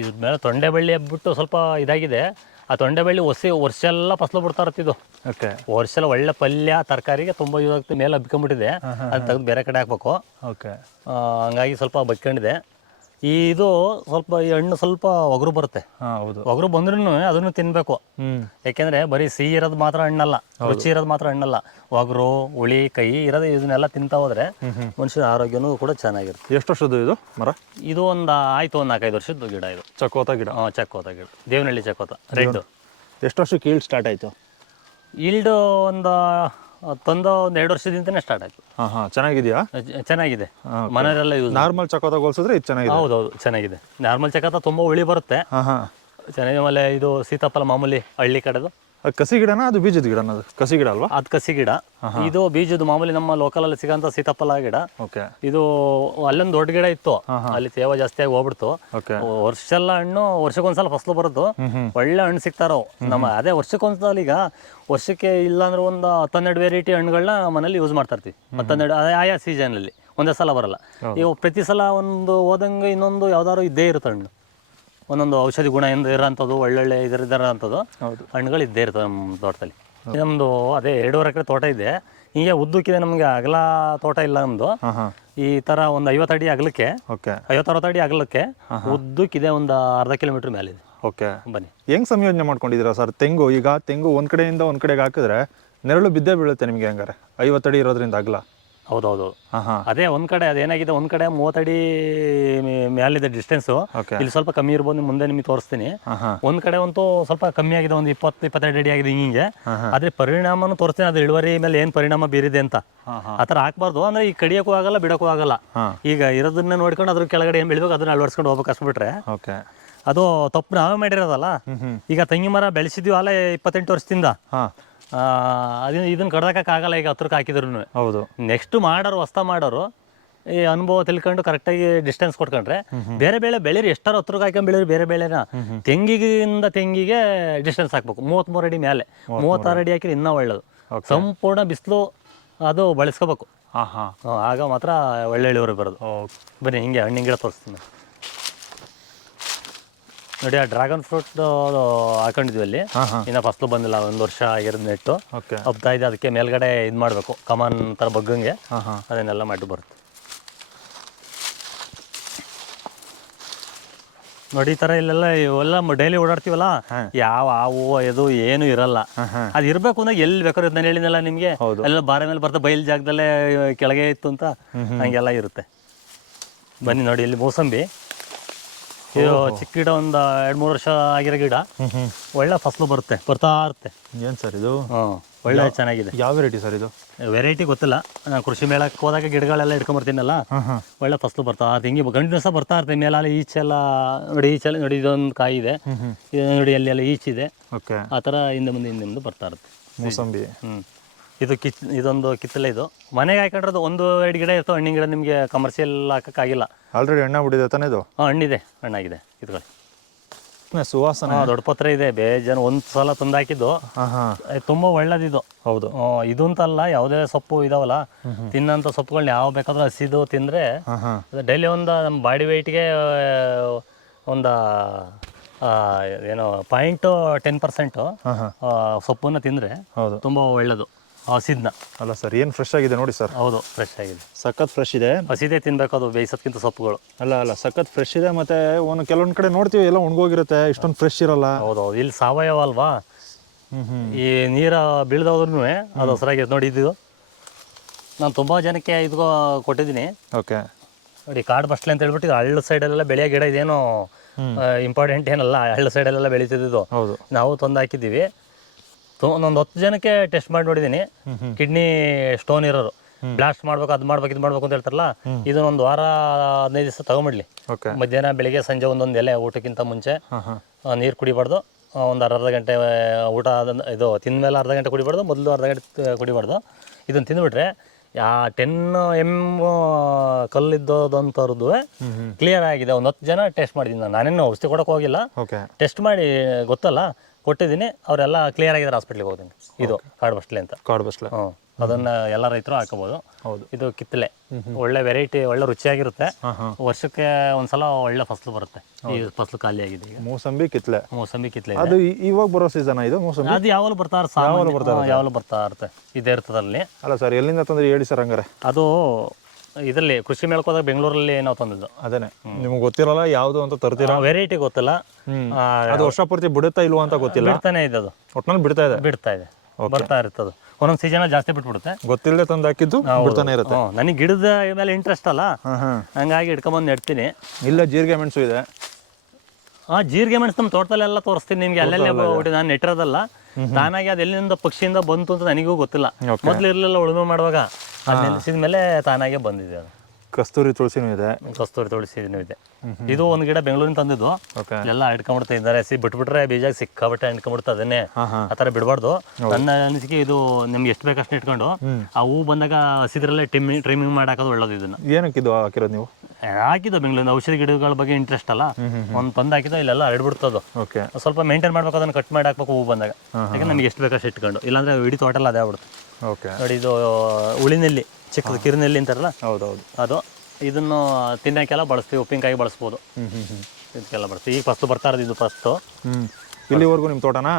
ಇದ್ರ ಮೇಲೆ ತೊಂಡೆ ಬಳ್ಳಿ ಹಬ್ಬಿಟ್ಟು ಸ್ವಲ್ಪ ಇದಾಗಿದೆ. ಆ ತೊಂಡೆ ಬಳ್ಳಿ ಒಸಿ ವರ್ಷ ಎಲ್ಲ ಫಸಲು ಬಿಡ್ತಾ ಇರುತ್ತೆ ಇದು. ಓಕೆ. ವರ್ಷ ಎಲ್ಲ ಒಳ್ಳೆ ಪಲ್ಯ ತರಕಾರಿಗೆ ತುಂಬ ಯೂಸ್ ಆಗ್ತದೆ ಮೇಲೆ ಹಬ್ಕೊಂಡ್ಬಿಟ್ಟಿದೆ ಅದು ತೆಗೆದು ಬೇರೆ ಕಡೆ ಹಾಕ್ಬೇಕು. ಹಂಗಾಗಿ ಸ್ವಲ್ಪ ಬಕ್ಕೊಂಡಿದೆ ಈ ಇದು ಸ್ವಲ್ಪ ಈ ಹಣ್ಣು ಸ್ವಲ್ಪ ಒಗರು ಬರುತ್ತೆ. ಹಾಂ ಹೌದು. ಒಗರು ಬಂದ್ರೂ ಅದನ್ನು ತಿನ್ನಬೇಕು ಹ್ಮ್. ಯಾಕೆಂದ್ರೆ ಬರೀ ಸಿಹಿ ಇರೋದು ಮಾತ್ರ ಹಣ್ಣಲ್ಲ ರುಚಿ ಇರೋದು ಮಾತ್ರ ಹಣ್ಣಲ್ಲ. ಒಗರು ಹುಳಿ ಕೈ ಇರೋದು ಇದನ್ನೆಲ್ಲ ತಿಂತಾ ಹೋದ್ರೆ ಮನುಷ್ಯನ ಆರೋಗ್ಯನೂ ಕೂಡ ಚೆನ್ನಾಗಿರುತ್ತೆ. ಎಷ್ಟು ವರ್ಷದ್ದು ಇದು ಮರ? ಇದು ಒಂದು ಆಯ್ತು ಒಂದು ನಾಲ್ಕೈದು ವರ್ಷದ್ದು ಗಿಡ ಇದು. ಚಕೋತ ಗಿಡ? ಆ, ಚಕ್ಕೋತ ಗಿಡ. ದೇವನಹಳ್ಳಿ ಚಕ್ಕೋತ ರೆಡ್ ಎಷ್ಟು ವರ್ಷಕ್ಕೆ ಈಲ್ಡ್ ಸ್ಟಾರ್ಟ್ ಆಯಿತು? ಈಲ್ಡ್ ಒಂದು ತಂದು ಒಂದು ಎರಡು ವರ್ಷದಿಂದನೇ ಸ್ಟಾರ್ಟ್ ಆಯ್ತು. ಹಾಂ ಹಾಂ ಚೆನ್ನಾಗಿದೆಯಾ? ಚ- ಚೆನ್ನಾಗಿದೆ. ಮನೆಯವರೆಲ್ಲ ಯೂಸ್ ನಾರ್ಮಲ್ ಚಕೋದಾಗ ಹೋಲ್ಸಿದ್ರೆ ಇದು ಚೆನ್ನಾಗಿದೆ. ಹೌದೌದು ಚೆನ್ನಾಗಿದೆ. ನಾರ್ಮಲ್ ಚಕ್ಕೋತ ತುಂಬ ಹುಳಿ ಬರುತ್ತೆ. ಹಾಂ ಹಾಂ. ಚೆನ್ನಾಗಿ ಆಮೇಲೆ ಇದು ಸೀತಾಫಲ ಮಾಮೂಲಿ ಹಳ್ಳಿ ಕಡೆದು. ಅದು ಕಸಿ ಗಿಡನ ಅದು ಬೀಜದ ಗಿಡನ ಅದು? ಕಸಿ ಗಿಡ ಅಲ್ವಾ? ಅದು ಕಸಿ ಗಿಡ ಇದು ಬೀಜದ ಮಾಮೂಲಿ ನಮ್ಮ ಲೋಕಲಲ್ಲಿ ಸಿಗಂತ ಸೀತಾಫಲ ಗಿಡ. ಓಕೆ. ಇದು ಅಲ್ಲೊಂದು ದೊಡ್ಡ ಗಿಡ ಇತ್ತು. ಅಲ್ಲಿ ತೇವ ಜಾಸ್ತಿ ಆಗಿ ಹೋಗ್ಬಿಡ್ತು. ವರ್ಷ ಎಲ್ಲ ಹಣ್ಣು ವರ್ಷಕ್ಕೊಂದ್ಸಲ ಫಸಲು ಬರುತ್ತೋ ಒಳ್ಳೆ ಹಣ್ಣು ಸಿಗ್ತಾರೋ? ನಮ್ಮ ಅದೇ ವರ್ಷಕ್ಕೊಂದ್ಸಲ ಈಗ ವರ್ಷಕ್ಕೆ ಇಲ್ಲಾಂದ್ರೆ ಒಂದು ಹತ್ತನ್ನೆರಡು ವೆರೈಟಿ ಹಣ್ಣುಗಳನ್ನ ಮನೇಲಿ ಯೂಸ್ ಮಾಡ್ತಾ ಇರ್ತೀವಿ ಹತ್ತನ್ನೆರಡು ಅದೇ ಆಯಾ ಸೀಸನ್ ಅಲ್ಲಿ ಒಂದೇ ಸಲ ಬರಲ್ಲ. ಈಗ ಪ್ರತಿ ಸಲ ಒಂದು ಹೋದಂಗೆ ಇನ್ನೊಂದು ಯಾವ್ದಾದ್ರು ಇದ್ದೇ ಇರುತ್ತೆ ಹಣ್ಣು. ಒಂದೊಂದು ಔಷಧಿ ಗುಣ ಎಂದು ಇರೋಂಥದ್ದು ಒಳ್ಳೊಳ್ಳೆ ಇದರ ಇರೋಂಥದ್ದು. ಹೌದು. ಹಣ್ಣುಗಳು ಇದ್ದೇ ಇರ್ತವೆ ನಮ್ಮ ತೋಟದಲ್ಲಿ. ನಮ್ಮದು ಅದೇ ಎರಡೂವರೆ ಎಕರೆ ತೋಟ ಇದೆ. ಹೀಗೆ ಉದ್ದಕ್ಕಿದೆ ನಮಗೆ ಅಗಲ ತೋಟ ಇಲ್ಲ ನಮ್ಮದು ಈ ಥರ ಒಂದು ಐವತ್ತು ಅಡಿ ಅಗಲಕ್ಕೆ ಓಕೆ. ಐವತ್ತರವತ್ತು ಅಡಿ ಅಗಲಕ್ಕೆ ಉದ್ದಕ್ಕಿದೆ ಒಂದು ಅರ್ಧ ಕಿಲೋಮೀಟ್ರ್ ಇದೆ. ಓಕೆ. ಬನ್ನಿ. ಹೆಂಗ್ ಸಂಯೋಜನೆ ಮಾಡ್ಕೊಂಡಿದ್ದೀರಾ ಸರ್? ತೆಂಗು ಈಗ ತೆಂಗು ಒಂದ್ ಕಡೆಯಿಂದ ಒಂದ್ ಕಡೆಗೆ ಹಾಕಿದ್ರೆ ನೆರಳು ಬಿದ್ದೇ ಬೀಳುತ್ತೆ ನಿಮಗೆ ಹಂಗಾರೆ. ಐವತ್ತಡಿ ಇರೋದ್ರಿಂದ ಅಗಲ. ಹೌದೌದು. ಹಾಂ ಹಾಂ ಅದೇ ಒಂದ್ ಕಡೆ ಅದೇನಾಗಿದೆ ಒಂದ್ ಕಡೆ ಮೂವತ್ತಡಿ ಮೇಲಿದೆ ಡಿಸ್ಟೆನ್ಸ್ ಓಕೆ ಇಲ್ಲಿ ಸ್ವಲ್ಪ ಕಮ್ಮಿ ಇರ್ಬೋದು ನಿಮ್ ಮುಂದೆ ನಿಮಗೆ ತೋರಿಸ್ತೀನಿ. ಹಾಂ ಹಾಂ ಒಂದ್ ಕಡೆ ಅಂತೂ ಸ್ವಲ್ಪ ಕಮ್ಮಿ ಆಗಿದೆ ಒಂದು ಇಪ್ಪತ್ತು ಇಪ್ಪತ್ತೆರಡು ಅಡಿ ಆಗಿದೆ ಹಿಂಗೆ ಆದ್ರೆ ಪರಿಣಾಮನೂ ತೋರಿಸ್ತೀನಿ ಅದ್ರ ಇಳುವರಿ ಮೇಲೆ ಏನ್ ಪರಿಣಾಮ ಬೀರಿದೆ ಅಂತ. ಆತರ ಹಾಂ ಆ ಥರ ಹಾಕ್ಬಾರ್ದು ಅಂದ್ರೆ ಈ ಕಡಿಯಕ್ಕೂ ಆಗಲ್ಲ ಬಿಡಕ್ಕೂ ಆಗಲ್ಲ. ಈಗ ಇರೋದನ್ನ ನೋಡ್ಕೊಂಡು ಅದ್ರ ಕೆಳಗಡೆ ಏನ್ ಬೆಳಿಬೇಕು ಅದನ್ನ ಅಳವಡಿಸ್ಕೊಂಡು ಹೋಗ್ಬೇಕು ಅಷ್ಟುಬಿಟ್ರೆ ಓಕೆ ಅದು ತಪ್ಪು ನಾವೇ ಮಾಡಿರೋದಲ್ಲ. ಈಗ ತೆಂಗಿ ಮರ ಬೆಳೆಸಿದ್ವಿ ಅಲ್ಲ ಇಪ್ಪತ್ತೆಂಟು ವರ್ಷದಿಂದ. ಅದನ್ನ ಇದನ್ನ ಕಡ್ದಾಕಾಗಲ್ಲ ಈಗ ಹತ್ರಕ್ಕೆ ಹಾಕಿದ್ರು ಹೌದು. ನೆಕ್ಸ್ಟ್ ಮಾಡೋರು ಹೊಸ್ತ ಮಾಡೋರು ಈ ಅನುಭವ ತಿಳ್ಕೊಂಡು ಕರೆಕ್ಟಾಗಿ ಡಿಸ್ಟೆನ್ಸ್ ಕೊಟ್ಕೊಂಡ್ರೆ ಬೇರೆ ಬೇಳೆ ಬೆಳೀರಿ ಎಷ್ಟಾರು ಹತ್ರಕ್ಕೆ ಹಾಕೊಂಡ್ ಬೆಳೀರಿ ಬೇರೆ ಬೆಳೆನ ತೆಂಗಿಗಿಂದ ತೆಂಗಿಗೆ ಡಿಸ್ಟೆನ್ಸ್ ಹಾಕ್ಬೇಕು. ಮೂವತ್ತ್ಮೂರು ಅಡಿ ಮೇಲೆ ಮೂವತ್ತಾರು ಅಡಿ. ಹಾಕಿದ್ರೆ ಇನ್ನೂ ಒಳ್ಳೇದು. ಸಂಪೂರ್ಣ ಬಿಸಿಲು ಅದು ಬಳಸ್ಕೋಬೇಕು. ಹಾಂ ಹಾಂ ಆಗ ಮಾತ್ರ ಒಳ್ಳೆ ಇಳುವರಿ ಬರೋದು. ಓಕೆ. ಬನ್ನಿ ಹಿಂಗೆ ಹಣ್ಣಿನ ಗಿಡ ತೋರಿಸ್ತೀನಿ. ನೋಡಿ ಆ ಡ್ರ್ಯಾಗನ್ ಫ್ರೂಟ್ ಹಾಕೊಂಡಿದ್ವಿ ಅಲ್ಲಿ. ಇನ್ನ ಫಸ್ಲು ಬಂದಿಲ್ಲ ಒಂದು ವರ್ಷ ಆಗಿರೋದ್ ನೆಟ್ಟು. ಹಬ್ತಾ ಇದೆ ಅದಕ್ಕೆ ಮೇಲ್ಗಡೆ ಇದು ಮಾಡಬೇಕು ಕಮಾನ್ ತರ ಬಗ್ಗಂಗೆ. ಅದನ್ನೆಲ್ಲ ಮಾಡಿ ಬರುತ್ತೆ. ನೋಡಿ ಈ ಥರ ಇಲ್ಲೆಲ್ಲ ಇವೆಲ್ಲ ಡೈಲಿ ಓಡಾಡ್ತೀವಲ್ಲ? ಯಾವ ಹಾವು ಇದು ಏನು ಇರಲ್ಲ. ಅದು ಇರಬೇಕು ಅಂದ್ರೆ ಎಲ್ಲಿ ಬೇಕಾದ್ರೆ ನಾನು ಹೇಳಿದ್ನಲ್ಲ ನಿಮಗೆ. ಎಲ್ಲ ಬಾರೆ ಮೇಲೆ ಬರ್ತಾ ಬಯಲು ಜಾಗದಲ್ಲೇ ಕೆಳಗೆ ಇತ್ತು ಅಂತ? ಹಂಗೆಲ್ಲ ಇರುತ್ತೆ. ಬನ್ನಿ ನೋಡಿ ಇಲ್ಲಿ ಮೂಸಂಬಿ. ಇದು ಚಿಕ್ಕ ಗಿಡ ಒಂದು ಎರಡು ಮೂರು ವರ್ಷ ಆಗಿರೋ ಗಿಡ. ಒಳ್ಳೆ ಫಸಲು ಬರುತ್ತೆ ಬರ್ತಾ ಇರುತ್ತೆ. ಏನು ಸರ್ ಇದು? ಒಳ್ಳೆ ಚೆನ್ನಾಗಿದೆ. ಯಾವ ವೆರೈಟಿ ಸರ್ ಇದು? ವೆರೈಟಿ ಗೊತ್ತಿಲ್ಲ. ನಾನು ಕೃಷಿ ಮೇಳಕ್ಕೆ ಹೋದಾಗ ಗಿಡಗಳೆಲ್ಲ ಇಟ್ಕೊಂಬರ್ತೀನಲ್ಲ? ಒಳ್ಳೆ ಫಸಲು ಬರ್ತಾ ಇರುತ್ತೆ. ಹಿಂಗೆ ಗಂಟು ಸಹ ಬರ್ತಾ ಇರುತ್ತೆ. ಮೇಲಾಲ ಈಚೆಲ್ಲ ನೋಡಿ ಈಚೆಲ್ಲ ನೋಡಿ ಇದೊಂದು ಕಾಯಿ ಇದೆ. ನೋಡಿ ಅಲ್ಲಿ ಎಲ್ಲ ಈಚಿದೆ ಆ ಥರ ಹಿಂದೆ ಮುಂದೆ ಹಿಂದೆ ಮುಂದೆ ಬರ್ತಾ ಇರುತ್ತೆ. ಮೂಸಂಬಿ. ಹ್ಞೂ ಇದು ಕಿಚ್ ಇದೊಂದು ಕಿತ್ತಲೆ ಇದು. ಮನೆಗೆ ಹಾಕೊಂಡ್ರದು ಒಂದು ಎರಡು ಗಿಡ ಇರ್ತವೆ ಹಣ್ಣಿನ ಗಿಡ ನಿಮಗೆ ಕಮರ್ಷಿಯಲ್ ಹಾಕೋಕ್ಕಾಗಿಲ್ಲ. ಆಲ್ರೆಡಿ ಹಣ್ಣ ಬಿಡಿದೆ ತಾನೆ ಇದು? ಹಾಂ ಹಣ್ಣಿದೆ ಹಣ್ಣಾಗಿದೆ ಇದ್ಕೊಳ್ಳಿ. ಸುವಾಸನ. ಹಾಂ ದೊಡ್ಡ ಪತ್ರ ಇದೆ ಬೇಜಾನ ಒಂದು ಸಲ ತಂದು ಹಾಕಿದ್ದು ಹಾಂ. ಹಾಂ ತುಂಬ ಒಳ್ಳೇದಿದು. ಹೌದು. ಇದು ಅಂತಲ್ಲ ಯಾವುದೇ ಸೊಪ್ಪು ಇದಾವಲ್ಲ ತಿನ್ನಂಥ ಸೊಪ್ಪುಗಳನ್ನ ಯಾವ ಬೇಕಾದ್ರೂ ಹಸಿದು ತಿಂದರೆ ಹಾಂ ಹಾಂ. ಡೈಲಿ ಒಂದು ನಮ್ಮ ಬಾಡಿ ವೆಯ್ಟ್ಗೆ ಒಂದು ಏನೋ ಪಾಯಿಂಟು ಟೆನ್ ಪರ್ಸೆಂಟು ಸೊಪ್ಪನ್ನು ತಿಂದರೆ ಹೌದು. ತುಂಬ ಒಳ್ಳೆಯದು ಹಸಿದ್ನ. ಅಲ್ಲ ಸರ್ ಏನು ಫ್ರೆಶ್ ಆಗಿದೆ ನೋಡಿ ಸರ್. ಹೌದು ಫ್ರೆಶ್ ಆಗಿದೆ. ಸಖತ್ ಫ್ರೆಶ್ ಇದೆ. ಹಸಿದೇ ತಿನ್ಬೇಕು ಅದು ಬೇಯಿಸೋದ್ಕಿಂತ ಸೊಪ್ಪುಗಳು. ಅಲ್ಲ ಅಲ್ಲ ಸಖತ್ ಫ್ರೆಶ್ ಇದೆ ಮತ್ತೆ ಒಂದು ಕೆಲವೊಂದು ಕಡೆ ನೋಡ್ತೀವಿ ಎಲ್ಲ ಉಣ್ಗೋಗಿರುತ್ತೆ ಇಷ್ಟೊಂದು ಫ್ರೆಶ್ ಇರಲ್ಲ. ಹೌದು ಹೌದು ಇಲ್ಲಿ ಸಾವಯವ ಅಲ್ವಾ? ಈ ನೀರ ಬೀಳ್ದವ್ರು ಅದು ಹಸ್ರಾಗಿದೆ ನೋಡಿ ಇದು ನಾನು ತುಂಬ ಜನಕ್ಕೆ ಇದು ಕೊಟ್ಟಿದ್ದೀನಿ. ಓಕೆ. ನೋಡಿ ಕಾಡು ಬಸ್ಲೆ ಅಂತ ಹೇಳ್ಬಿಟ್ಟು ಹಳ್ಳ ಸೈಡಲ್ಲೆಲ್ಲ ಬೆಳೆಯೋ ಗಿಡ ಇದೇನು ಇಂಪಾರ್ಟೆಂಟ್ ಏನಲ್ಲ ಹಳ್ಳ ಸೈಡಲ್ಲೆಲ್ಲ ಬೆಳೀತಿದ್ದು ಹೌದು. ನಾವು ತಂದು ಹಾಕಿದ್ದೀವಿ. ಒಂದೊಂದು ಹತ್ತು ಜನಕ್ಕೆ ಟೆಸ್ಟ್ ಮಾಡಿ ನೋಡಿದ್ದೀನಿ ಕಿಡ್ನಿ ಸ್ಟೋನ್ ಇರೋರು. ಬ್ಲಾಸ್ಟ್ ಮಾಡ್ಬೇಕು ಅದು ಮಾಡ್ಬೇಕು ಇದು ಮಾಡ್ಬೇಕು ಅಂತ ಹೇಳ್ತಾರಲ್ಲ ಇದನ್ನೊಂದು ವಾರ ಹದಿನೈದು ದಿವಸ ತಗೊಂಬಿಡ್ಲಿ. ಮಧ್ಯಾಹ್ನ ಬೆಳಿಗ್ಗೆ ಸಂಜೆ ಒಂದೊಂದು ಎಲೆ ಊಟಕ್ಕಿಂತ ಮುಂಚೆ ನೀರು ಕುಡಿಬಾರ್ದು. ಒಂದು ಅರ್ಧ ಗಂಟೆ ಊಟ ಇದು ತಿಂದಮೇಲೆ ಅರ್ಧ ಗಂಟೆ ಕುಡಿಬಾರ್ದು ಮೊದಲು ಅರ್ಧ ಗಂಟೆ ಕುಡಿಬಾರ್ದು. ಇದನ್ನು ತಿಂದ್ಬಿಟ್ರೆ ಆ ಟೆನ್ ಎಂ ಕಲ್ಲಿದ್ದೋದಂಥವ್ರದ್ದು ಕ್ಲಿಯರ್ ಆಗಿದೆ. ಒಂದು ಹತ್ತು ಜನ ಟೆಸ್ಟ್ ಮಾಡಿದ್ದೀನಿ ನಾನು. ನಾನೇನು ಔಷಧಿ ಕೊಡೋಕೆ ಹೋಗಿಲ್ಲ. ಟೆಸ್ಟ್ ಮಾಡಿ ಗೊತ್ತಲ್ಲ? ಕೊಟ್ಟಿದ್ದೀನಿ. ಅವರೆಲ್ಲ ಕ್ಲಿಯರ್ ಆಗಿದ್ದಾರೆ ಹಾಸ್ಪಿಟ್ಲಿಗೆ ಹೋಗ್ತೀನಿ ಇದು ಕಾಡು ಬಸ್ಲೆ ಅಂತ. ಕಾಡು ಬಸ್ಲೆ ಹ್ಞೂ ಅದನ್ನ ಎಲ್ಲ ರೈತರು ಹಾಕಬಹುದು ಹೌದು. ಇದು ಕಿತ್ತಲೆ ಒಳ್ಳೆ ವೆರೈಟಿ ಒಳ್ಳೆ ರುಚಿಯಾಗಿರುತ್ತೆ. ವರ್ಷಕ್ಕೆ ಒಂದ್ಸಲ ಒಳ್ಳೆ ಫಸಲು ಬರುತ್ತೆ. ಈ ಫಸಲು ಖಾಲಿ ಆಗಿದೆ ಈಗ. ಮೂಸಂಬಿ ಕಿತ್ಲೆ ಮೋಸಂಬಿ ಕಿತ್ಲೆ ಅದು ಇವಾಗ ಬರೋ ಸೀಸನ್ ಇದು ಮೂಸಂಬಿ? ಅದು ಯಾವಾಗಲೂ ಬರ್ತಾ ಇರುತ್ತೆ ಯಾವಾಗಲೂ ಬರ್ತಾ ಇರುತ್ತೆ ಇದೇ ಇರ್ತದಲ್ಲಿ ಅಲ್ಲ ಸರ್ ಎಲ್ಲಿಂದ ತಂದ್ರೆ ಹೇಳಿ ಸರ್ ಹಂಗಾರೆ? ಅದು ಇದರಲ್ಲಿ ಕೃಷಿ ಮೇಳಕೋದಾಗ ಬೆಂಗಳೂರಲ್ಲಿ ನಾವು ತಂದಿದ್ದು. ಅದೇನೆ. ನಿಮ್ಗೆ ಗೊತ್ತಿರಲ್ಲ ಯಾವುದು ಅಂತ ತರ್ತೀರಾ? ವೆರೈಟಿ ಗೊತ್ತಿಲ್ಲ. ಆ, ಅದು ವರ್ಷ ಪೂರ್ತಿ ಬಿಡುತ್ತಾ ಇಲ್ವಾ ಅಂತ ಗೊತ್ತಿಲ್ಲ? ಬಿಡ್ತಾನೆ ಇದೆ ಅದು. ಒಟ್ನಲ್ಲಿ ಬಿಡ್ತಾ ಇದೆ? ಬಿಡ್ತಾ ಇದೆ. ಬರ್ತಾ ಇರುತ್ತೆ ಅದು. ಒಂದೊಂದು ಸೀಸನ್ ಜಾಸ್ತಿ ಬಿಟ್ಬಿಡುತ್ತೆ. ಗೊತ್ತಿಲ್ಲದೆ ತಂದು ಹಾಕಿದ್ದು ಬಿಡ್ತಾನೆ ಇರುತ್ತೆ. ನನಗೆ ಗಿಡದ ಮೇಲೆ ಇಂಟ್ರೆಸ್ಟ್ ಅಲ್ಲ. ಹಾಂ ಹಾಂ. ಹಂಗಾಗಿ ಇಟ್ಕೊಂಬಂದು ನೆಡ್ತೀನಿ. ಇಲ್ಲ ಜೀರಿಗೆ ಮೆಣಸು ಇದೆ. ಆ ಜೀರಿಗೆ ಮೆಣಸು ನಮ್ಮ ತೋಟದಲ್ಲೆಲ್ಲ ತೋರಿಸ್ತೀನಿ ನಿಮಗೆ. ಅಲ್ಲೆಲ್ಲೇ ಬಿಟ್ಟು ನಾನು ನೆಟ್ಟಿರೋದಲ್ಲ. ತಾನಾಗಿ ಅದು ಎಲ್ಲಿಂದ ಪಕ್ಷಿಯಿಂದ ಬಂತು ಅಂತ ನನಗೂ ಗೊತ್ತಿಲ್ಲ. ಮೊದಲು ಇರಲಿಲ್ಲ ಉಳುಮೆ ಮಾಡುವಾಗ. ಅದು ನೆಲೆಸಿದ ಮೇಲೆ ತಾನಾಗೆ ಬಂದಿದೆ ಅದು. ಕಸ್ತೂರಿ ತುಳಸಿನೂ ಇದೆ. ಕಸ್ತೂರಿ ತುಳಸಿನೂ ಇದೆ. ಇದು ಒಂದು ಗಿಡ ಬೆಂಗಳೂರಿನ ತಂದಿದ್ದು. ಎಲ್ಲ ಇಟ್ಕೊಂಡ್ಬಿಡ್ತಾ ಇದ್ದಾರೆ. ಸಿ ಬಿಟ್ಬಿಟ್ರೆ ಬೀಜ ಸಿಕ್ಕಾಬಟ್ಟೆ ಇಟ್ಕೊಂಡ್ಬಿಡ್ತಾ ಅದನ್ನೇ. ಆ ಥರ ಬಿಡಬಾರ್ದು. ನನ್ನ ಅನಿಸಿಕೆ ಇದು ನಿಮ್ಗೆ ಎಷ್ಟು ಬೇಕಷ್ಟು ಇಟ್ಕೊಂಡು ಆ ಹೂ ಬಂದಾಗ ಹಸಿದ್ರಲ್ಲೇ ಟಿಮ್ಮಿ ಟ್ರಿಮ್ಮಿಂಗ್ ಮಾಡಿ ಹಾಕೋದು ಒಳ್ಳೇದು ಇದನ್ನ. ಏನಕ್ಕೆ ಇದು ಹಾಕಿರೋದು ನೀವು? ಹಾಕಿದ್ದು ಬೆಂಗಳೂರಿಂದ ಔಷಧಿ ಗಿಡಗಳ ಬಗ್ಗೆ ಇಂಟ್ರೆಸ್ಟ್ ಅಲ್ಲ. ಒಂದು ತಂದು ಹಾಕಿದ್ದು ಇಲ್ಲೆಲ್ಲ ಹರಡ್ಬಿಡ್ತದು ಓಕೆ ಸ್ವಲ್ಪ ಮೇಂಟೈನ್ ಮಾಡ್ಬೇಕು ಅದನ್ನ ಕಟ್ ಮಾಡಿ ಹಾಕ್ಬೇಕು ಹೂ ಬಂದಾಗ ಯಾಕಂದ್ರೆ ನಮಗೆ ಎಷ್ಟು ಬೇಕಷ್ಟು ಇಟ್ಕೊಂಡು. ಇಲ್ಲಾಂದ್ರೆ ಇಡೀ ತೋಟ ಎಲ್ಲ ಅದೇ ಆಗ್ಬಿಡುತ್ತೆ. ಓಕೆ ನೋಡಿ ಇದು ಉಳಿನೆಲ್ಲಿ ಚಿಕ್ಕದು ಕಿರಿನೆಲ್ಲಿ ಅಂತಾರಲ್ಲ? ಹೌದೌದು. ಅದು ಇದನ್ನು ತಿನ್ನೋಕ್ಕೆಲ್ಲ ಬಳಸ್ತೀವಿ ಉಪ್ಪಿನಕಾಯಿ ಬಳಸ್ಬೋದು. ಇದಕ್ಕೆಲ್ಲ ಬಳಸ್ತೀವಿ. ಈಗ ಫಸ್ಟ್ ಬರ್ತಾ ಇರೋದು ಇದು ಫಸ್ಟು ಇಲ್ಲಿವರೆಗೂ ನಿಮ್ಮ ತೋಟನಾ?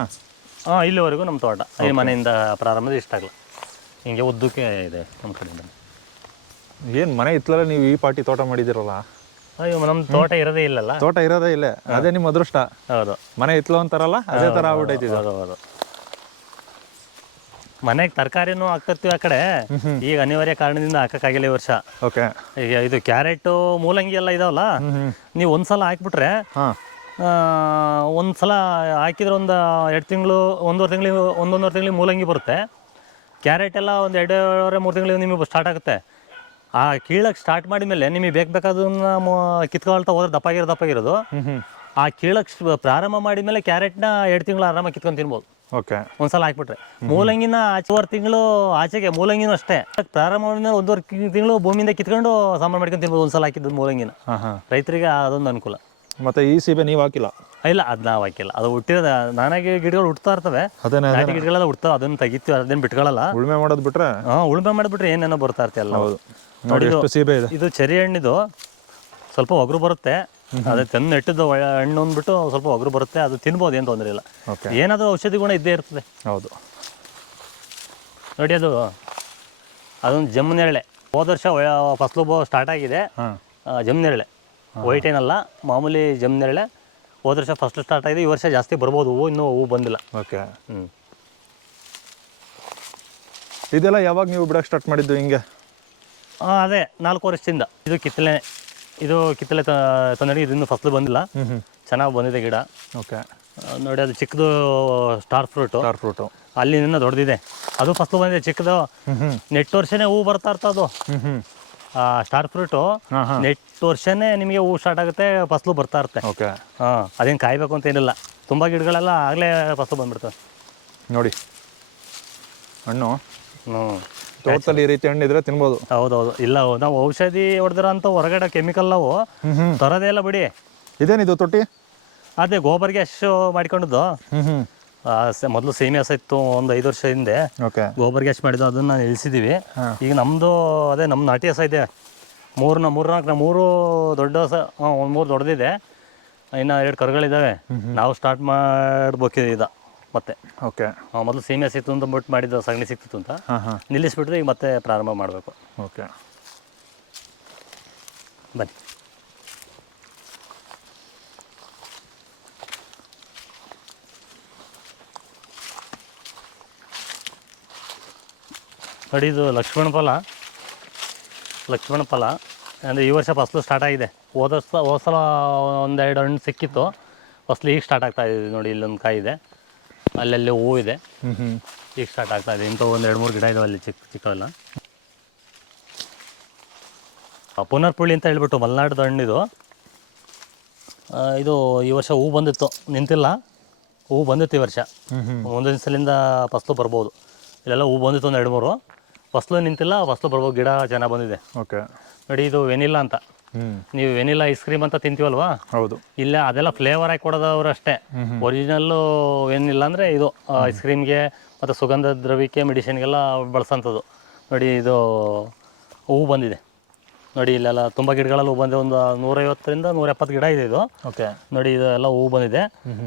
ಹಾಂ ಇಲ್ಲಿವರೆಗೂ ನಮ್ಮ ತೋಟ. ಈ ಮನೆಯಿಂದ ಪ್ರಾರಂಭದ ಇಷ್ಟ ಆಗಲ್ಲ ಹಿಂಗೆ ಉದ್ದಕ್ಕೆ ಇದೆ ನಮ್ಮ ಕಡೆಯಿಂದ. ಏನು ಮನೆ ಇತ್ತಲ್ಲ ನೀವು ಈ ಪಾರ್ಟಿ ತೋಟ ಮಾಡಿದಿರಲ್ಲ? ಅಯ್ಯೋ ನಮ್ಮ ತೋಟ ಇರೋದೇ ಇಲ್ಲಲ್ಲ? ತೋಟ ಇರೋದೇ ಇಲ್ಲ. ಅದೇ ನಿಮ್ಮ ಅದೃಷ್ಟ. ಹೌದು. ಮನೆ ಇತ್ಲೋ ಅಂತಾರಲ್ಲ ಅದೇ ಥರ ಆಗ್ಬಿಟ್ಟೈತಿ ಇದು. ಹೌದು ಹೌದು. ಮನೆಗೆ ತರಕಾರಿನೂ ಹಾಕ್ತಿರ್ತೀವಿ ಆ ಕಡೆ. ಈಗ ಅನಿವಾರ್ಯ ಕಾರಣದಿಂದ ಹಾಕಕ್ಕಾಗಿಲ್ಲ ಈ ವರ್ಷ. ಓಕೆ. ಈಗ ಇದು ಕ್ಯಾರೆಟು ಮೂಲಂಗಿ ಎಲ್ಲ ಇದಾವಲ್ಲ? ನೀವು ಒಂದ್ಸಲ ಹಾಕ್ಬಿಟ್ರೆ ಹಾಂ. ಆ, ಒಂದ್ ಸಲ ಹಾಕಿದ್ರೆ ಒಂದು ಎರಡು ತಿಂಗಳು ಒಂದೂವರೆ ತಿಂಗಳಿಗೆ ಒಂದೊಂದೂವರೆ ತಿಂಗಳಿಗೆ ಮೂಲಂಗಿ ಬರುತ್ತೆ. ಕ್ಯಾರೆಟ್ ಎಲ್ಲ ಒಂದು ಎರಡೂವರೆ ಮೂರು ತಿಂಗಳಿಗೆ ನಿಮಗೆ ಸ್ಟಾರ್ಟ್ ಆಗುತ್ತೆ. ಆ ಕೀಳಕ್ಕೆ ಸ್ಟಾರ್ಟ್ ಮಾಡಿದ್ಮೇಲೆ ನಿಮಗೆ ಬೇಕು ಬೇಕಾದನ್ನ ಕಿತ್ಕೊಳ್ತಾ ಹೋದ್ರೆ ದಪ್ಪಾಗಿರೋ ದಪ್ಪಾಗಿರೋದು ಆ ಕೀಳಕ್ಕೆ ಪ್ರಾರಂಭ ಪ್ರಾರಂಭ ಮಾಡಿದ್ಮೇಲೆ ಕ್ಯಾರೆಟ್ನ ಎರಡು ತಿಂಗಳು ಆರಾಮಾಗಿ ಕಿತ್ಕೊಂಡು ತಿನ್ಬೋದು. ಓಕೆ. ಒಂದ್ಸಲ ಹಾಕ್ಬಿಟ್ರೆ. ಮೂಲಂಗಿನ ಆಚೆವರೆ ತಿಂಗಳು ಆಚೆಗೆ ಮೂಲಂಗಿನೂ ಅಷ್ಟೇ. ಪ್ರಾರಂಭ ಮಾಡಿದ್ಮೇಲೆ ಒಂದೂವರೆ ತಿಂಗಳು ಭೂಮಿಯಿಂದ ಕಿತ್ಕೊಂಡು ಸಾಂಬಾರು ಮಾಡ್ಕೊಂಡು ತಿನ್ಬೋದು ಒಂದ್ಸಲ ಹಾಕಿದ್ದು ಮೂಲಂಗಿನ. ರೈತರಿಗೆ ಅದೊಂದು ಅನುಕೂಲ. ಮತ್ತೆ ಈ ಸೀಬೆ ನೀವು ಹಾಕಿಲ್ಲ? ಇಲ್ಲ ಅದ್ ನಾವು ಹಾಕಿಲ್ಲ. ಅದು ಹುಟ್ಟಿರೋದ ನಾನಾಗಿ ಗಿಡಗಳು ಹುಟ್ತಾ ಇರ್ತವೆ. ನಾಟಿ ಗಿಡಗಳೆಲ್ಲ ಹುಡ್ತಾವೆ ಅದನ್ನ ತೆಗಿತೀವಿ ಅದನ್ನ ಬಿಟ್ಕೊಳ್ಳಲ್ಲ. ಉಳುಮೆ ಮಾಡೋದು ಬಿಟ್ರೆ? ಹಾ ಉಳುಮೆ ಮಾಡಿಬಿಟ್ರೆ ಏನೇನೋ ಬರ್ತಾ ಇರ್ತೀವಿ ಅಲ್ಲ ಹೌದು. ನೋಡಿ ಎಷ್ಟು ಸೀಬೆ ಇದೆ. ಇದು ಚೆರಿ ಹಣ್ಣಿದು. ಸ್ವಲ್ಪ ಒಗರು ಬರುತ್ತೆ. ಅದೇ ತಂದು ಇಟ್ಟಿದ್ದು ಹಣ್ಣು ಅಂದ್ಬಿಟ್ಟು ಸ್ವಲ್ಪ ಒಗರು ಬರುತ್ತೆ. ಅದು ತಿನ್ಬೋದು ಏನು ತೊಂದರೆ ಇಲ್ಲ. ಏನಾದರೂ ಔಷಧಿ ಗುಣ ಇದ್ದೇ ಇರ್ತದೆ. ಹೌದು. ನೋಡಿ ಅದು ಅದೊಂದು ಜಮ್ಮನೆರಳೆ ಹೋದ ವರ್ಷ ಫಸಲು ಬೋ ಸ್ಟಾರ್ಟ್ ಆಗಿದೆ. ಜಮ್ ಆ, ಜಮ್ಮನೆರಳೆ ವೈಟ್ ಏನಲ್ಲ ಮಾಮೂಲಿ ಜಮ್ಮನೆರಳೆ ಹೋದ ವರ್ಷ ಫಸ್ಟ್ ಸ್ಟಾರ್ಟ್ ಆಗಿದೆ. ಈ ವರ್ಷ ಜಾಸ್ತಿ ಬರ್ಬೋದು. ಹೂವು ಇನ್ನೂ ಹೂವು ಬಂದಿಲ್ಲ. ಓಕೆ. ಹ್ಞೂ ಇದೆಲ್ಲ ಯಾವಾಗ ನೀವು ಬಿಡೋಕೆ ಸ್ಟಾರ್ಟ್ ಮಾಡಿದ್ದು ಹಿಂಗೆ? ಅದೇ ನಾಲ್ಕು ವರ್ಷದಿಂದ. ಇದು ಕಿತ್ತಲೆ ಇದು ಕಿತ್ತಲೆ ತೊಂದರೆ ಇದನ್ನು ಫಸಲು ಬಂದಿಲ್ಲ. ಚೆನ್ನಾಗಿ ಬಂದಿದೆ ಗಿಡ. ಓಕೆ. ನೋಡಿ ಅದು ಚಿಕ್ಕದು ಸ್ಟಾರ್ ಫ್ರೂಟು ಸ್ಟಾರ್ ಫ್ರೂಟು ಅಲ್ಲಿ ನಿನ್ನ ದೊಡ್ಡದಿದೆ. ಅದು ಫಸಲು ಬಂದಿದೆ ಚಿಕ್ಕದು. ಹ್ಞೂ ಹ್ಞೂ ನೆಟ್ ವರ್ಷನೇ ಹೂ ಬರ್ತಾ ಇರ್ತದು ಅದು. ಹ್ಞೂ ಆ ಸ್ಟಾರ್ ಫ್ರೂಟು ಹಾಂ ಹಾಂ. ನೆಟ್ ವರ್ಷನೇ ನಿಮಗೆ ಹೂ ಸ್ಟಾರ್ಟ್ ಆಗುತ್ತೆ ಫಸಲು ಬರ್ತಾ ಇರುತ್ತೆ. ಓಕೆ. ಹಾಂ ಅದೇನು ಕಾಯಬೇಕು ಅಂತ ಏನಿಲ್ಲ. ತುಂಬ ಗಿಡಗಳೆಲ್ಲ ಆಗಲೇ ಫಸಲು ಬಂದ್ಬಿಡ್ತವೆ. ನೋಡಿ. ಹಣ್ಣು. ಹ್ಞೂ ತೋಟದಲ್ಲಿ ಈ ರೀತಿ ಹಣ್ಣಿದ್ರೆ ತಿನ್ಬೋದು. ಹೌದೌದು. ಇಲ್ಲ ನಾವು ಔಷಧಿ ಹೊಡೆದಿರೋ ಅಂತ ಹೊರಗಡೆ ಕೆಮಿಕಲ್ ನಾವು ತರೋದೇ ಇಲ್ಲ ಬಿಡಿ. ಇದೇನಿದು ತೊಟ್ಟಿ? ಅದೇ ಗೋಬರ್ ಗ್ಯಾಸ್ ಮಾಡಿಕೊಂಡಿದ್ದು. ಮೊದಲು ಸೇಮಿ ಹಸ ಇತ್ತು ಒಂದು ಐದು ವರ್ಷ ಹಿಂದೆ. ಓಕೆ. ಗೋಬರ್ ಗ್ಯಾಸ್ ಮಾಡಿದ್ದು ಅದನ್ನ ಇಳಿಸಿದೀವಿ. ಈಗ ನಮ್ಮದು ಅದೇ ನಮ್ಮ ನಾಟಿ ಹಸ ಇದೆ. ಮೂರು ಮೂರು ನಾಲ್ಕು ಮೂರು ದೊಡ್ಡ ಹಸ ಒಂದು ಮೂರು ದೊಡ್ಡದಿದೆ. ಇನ್ನು ಎರಡು ಕರುಗಳಿದ್ದಾವೆ ನಾವು ಸ್ಟಾರ್ಟ್ ಮಾಡ್ಬೇಕಿದೆ ಇದ ಮತ್ತೆ. ಓಕೆ. ಮೊದಲು ಸೀಮೆ ಸಿಕ್ತು ಅಂತ ಬಿಟ್ಟು ಮಾಡಿದ್ದು ಸಗಣಿ ಸಿಕ್ತಿತ್ತು ಅಂತ. ನಿಲ್ಲಿಸ್ಬಿಟ್ರೆ ಈಗ ಮತ್ತೆ ಪ್ರಾರಂಭ ಮಾಡಬೇಕು. ಓಕೆ. ಬನ್ನಿ. ನೋಡಿ ಇದು ಲಕ್ಷ್ಮಣ ಫಲ. ಲಕ್ಷ್ಮಣ ಫಲ. ಅಂದರೆ ಈ ವರ್ಷ ಫಸಲು ಸ್ಟಾರ್ಟ್ ಆಗಿದೆ. ಹೋದ ಸಲ ಹೋದ ಸಲ ಒಂದೆರಡು ಹಣ್ಣು ಸಿಕ್ಕಿತ್ತು. ಫಸಲು ಈಗ ಸ್ಟಾರ್ಟ್ ಆಗ್ತಾ ಇದೆ ನೋಡಿ ಇಲ್ಲೊಂದು ಕಾಯಿ ಇದೆ ಅಲ್ಲಲ್ಲಿ ಹೂವು ಇದೆ. ಈಗ ಸ್ಟಾರ್ಟ್ ಆಗ್ತಾ ಇದೆ. ಇಂಥ ಒಂದು ಎರಡು ಮೂರು ಗಿಡ ಇದಾವೆ ಅಲ್ಲಿ ಚಿಕ್ಕ ಚಿಕ್ಕವೆಲ್ಲ. ಪುನರ್ಪುಳಿ ಅಂತ ಹೇಳ್ಬಿಟ್ಟು ಮಲೆನಾಡ್ದು ಹಣ್ಣಿದು. ಇದು ಈ ವರ್ಷ ಹೂ ಬಂದಿತ್ತು. ನಿಂತಿಲ್ಲ. ಹೂ ಬಂದಿತ್ತು ಈ ವರ್ಷ. ಮುಂದಿನ ಸಲಿಂದ ಫಸ್ಲು ಬರ್ಬೋದು. ಇಲ್ಲೆಲ್ಲ ಹೂ ಬಂದಿತ್ತು ಒಂದು ಎರಡು ಮೂರು ಫಸ್ಲು ನಿಂತಿಲ್ಲ ಫಸ್ಲು ಬರ್ಬೋದು. ಗಿಡ ಚೆನ್ನಾಗಿ ಬಂದಿದೆ. ಓಕೆ. ನೋಡಿ ಇದು ವೆನಿಲ್ಲ ಅಂತ. ನೀವು ವೆನಿಲಾ ಐಸ್ ಕ್ರೀಮ್ ಅಂತ ತಿಂತೀವಲ್ವಾ? ಹೌದು. ಇಲ್ಲ ಅದೆಲ್ಲ ಫ್ಲೇವರ್ ಆಗಿ ಕೊಡೋದವ್ರು ಅಷ್ಟೇ. ಒರಿಜಿನಲ್ಲು ಏನಿಲ್ಲ ಅಂದರೆ ಇದು ಐಸ್ ಕ್ರೀಮ್ಗೆ ಮತ್ತು ಸುಗಂಧ ದ್ರವ್ಯಕ್ಕೆ ಮೆಡಿಸಿನ್ಗೆಲ್ಲ ಬಳಸೋಂಥದ್ದು. ನೋಡಿ ಇದು ಹೂವು ಬಂದಿದೆ. ನೋಡಿ ಇಲ್ಲೆಲ್ಲ ತುಂಬ ಗಿಡಗಳಲ್ಲಿ ಹೂ ಬಂದಿದೆ. ಒಂದು ನೂರೈವತ್ತರಿಂದ ನೂರ ಎಪ್ಪತ್ತು ಗಿಡ ಇದೆ ಇದು. ಓಕೆ. ನೋಡಿ ಇದೆಲ್ಲ ಹೂವು ಬಂದಿದೆ.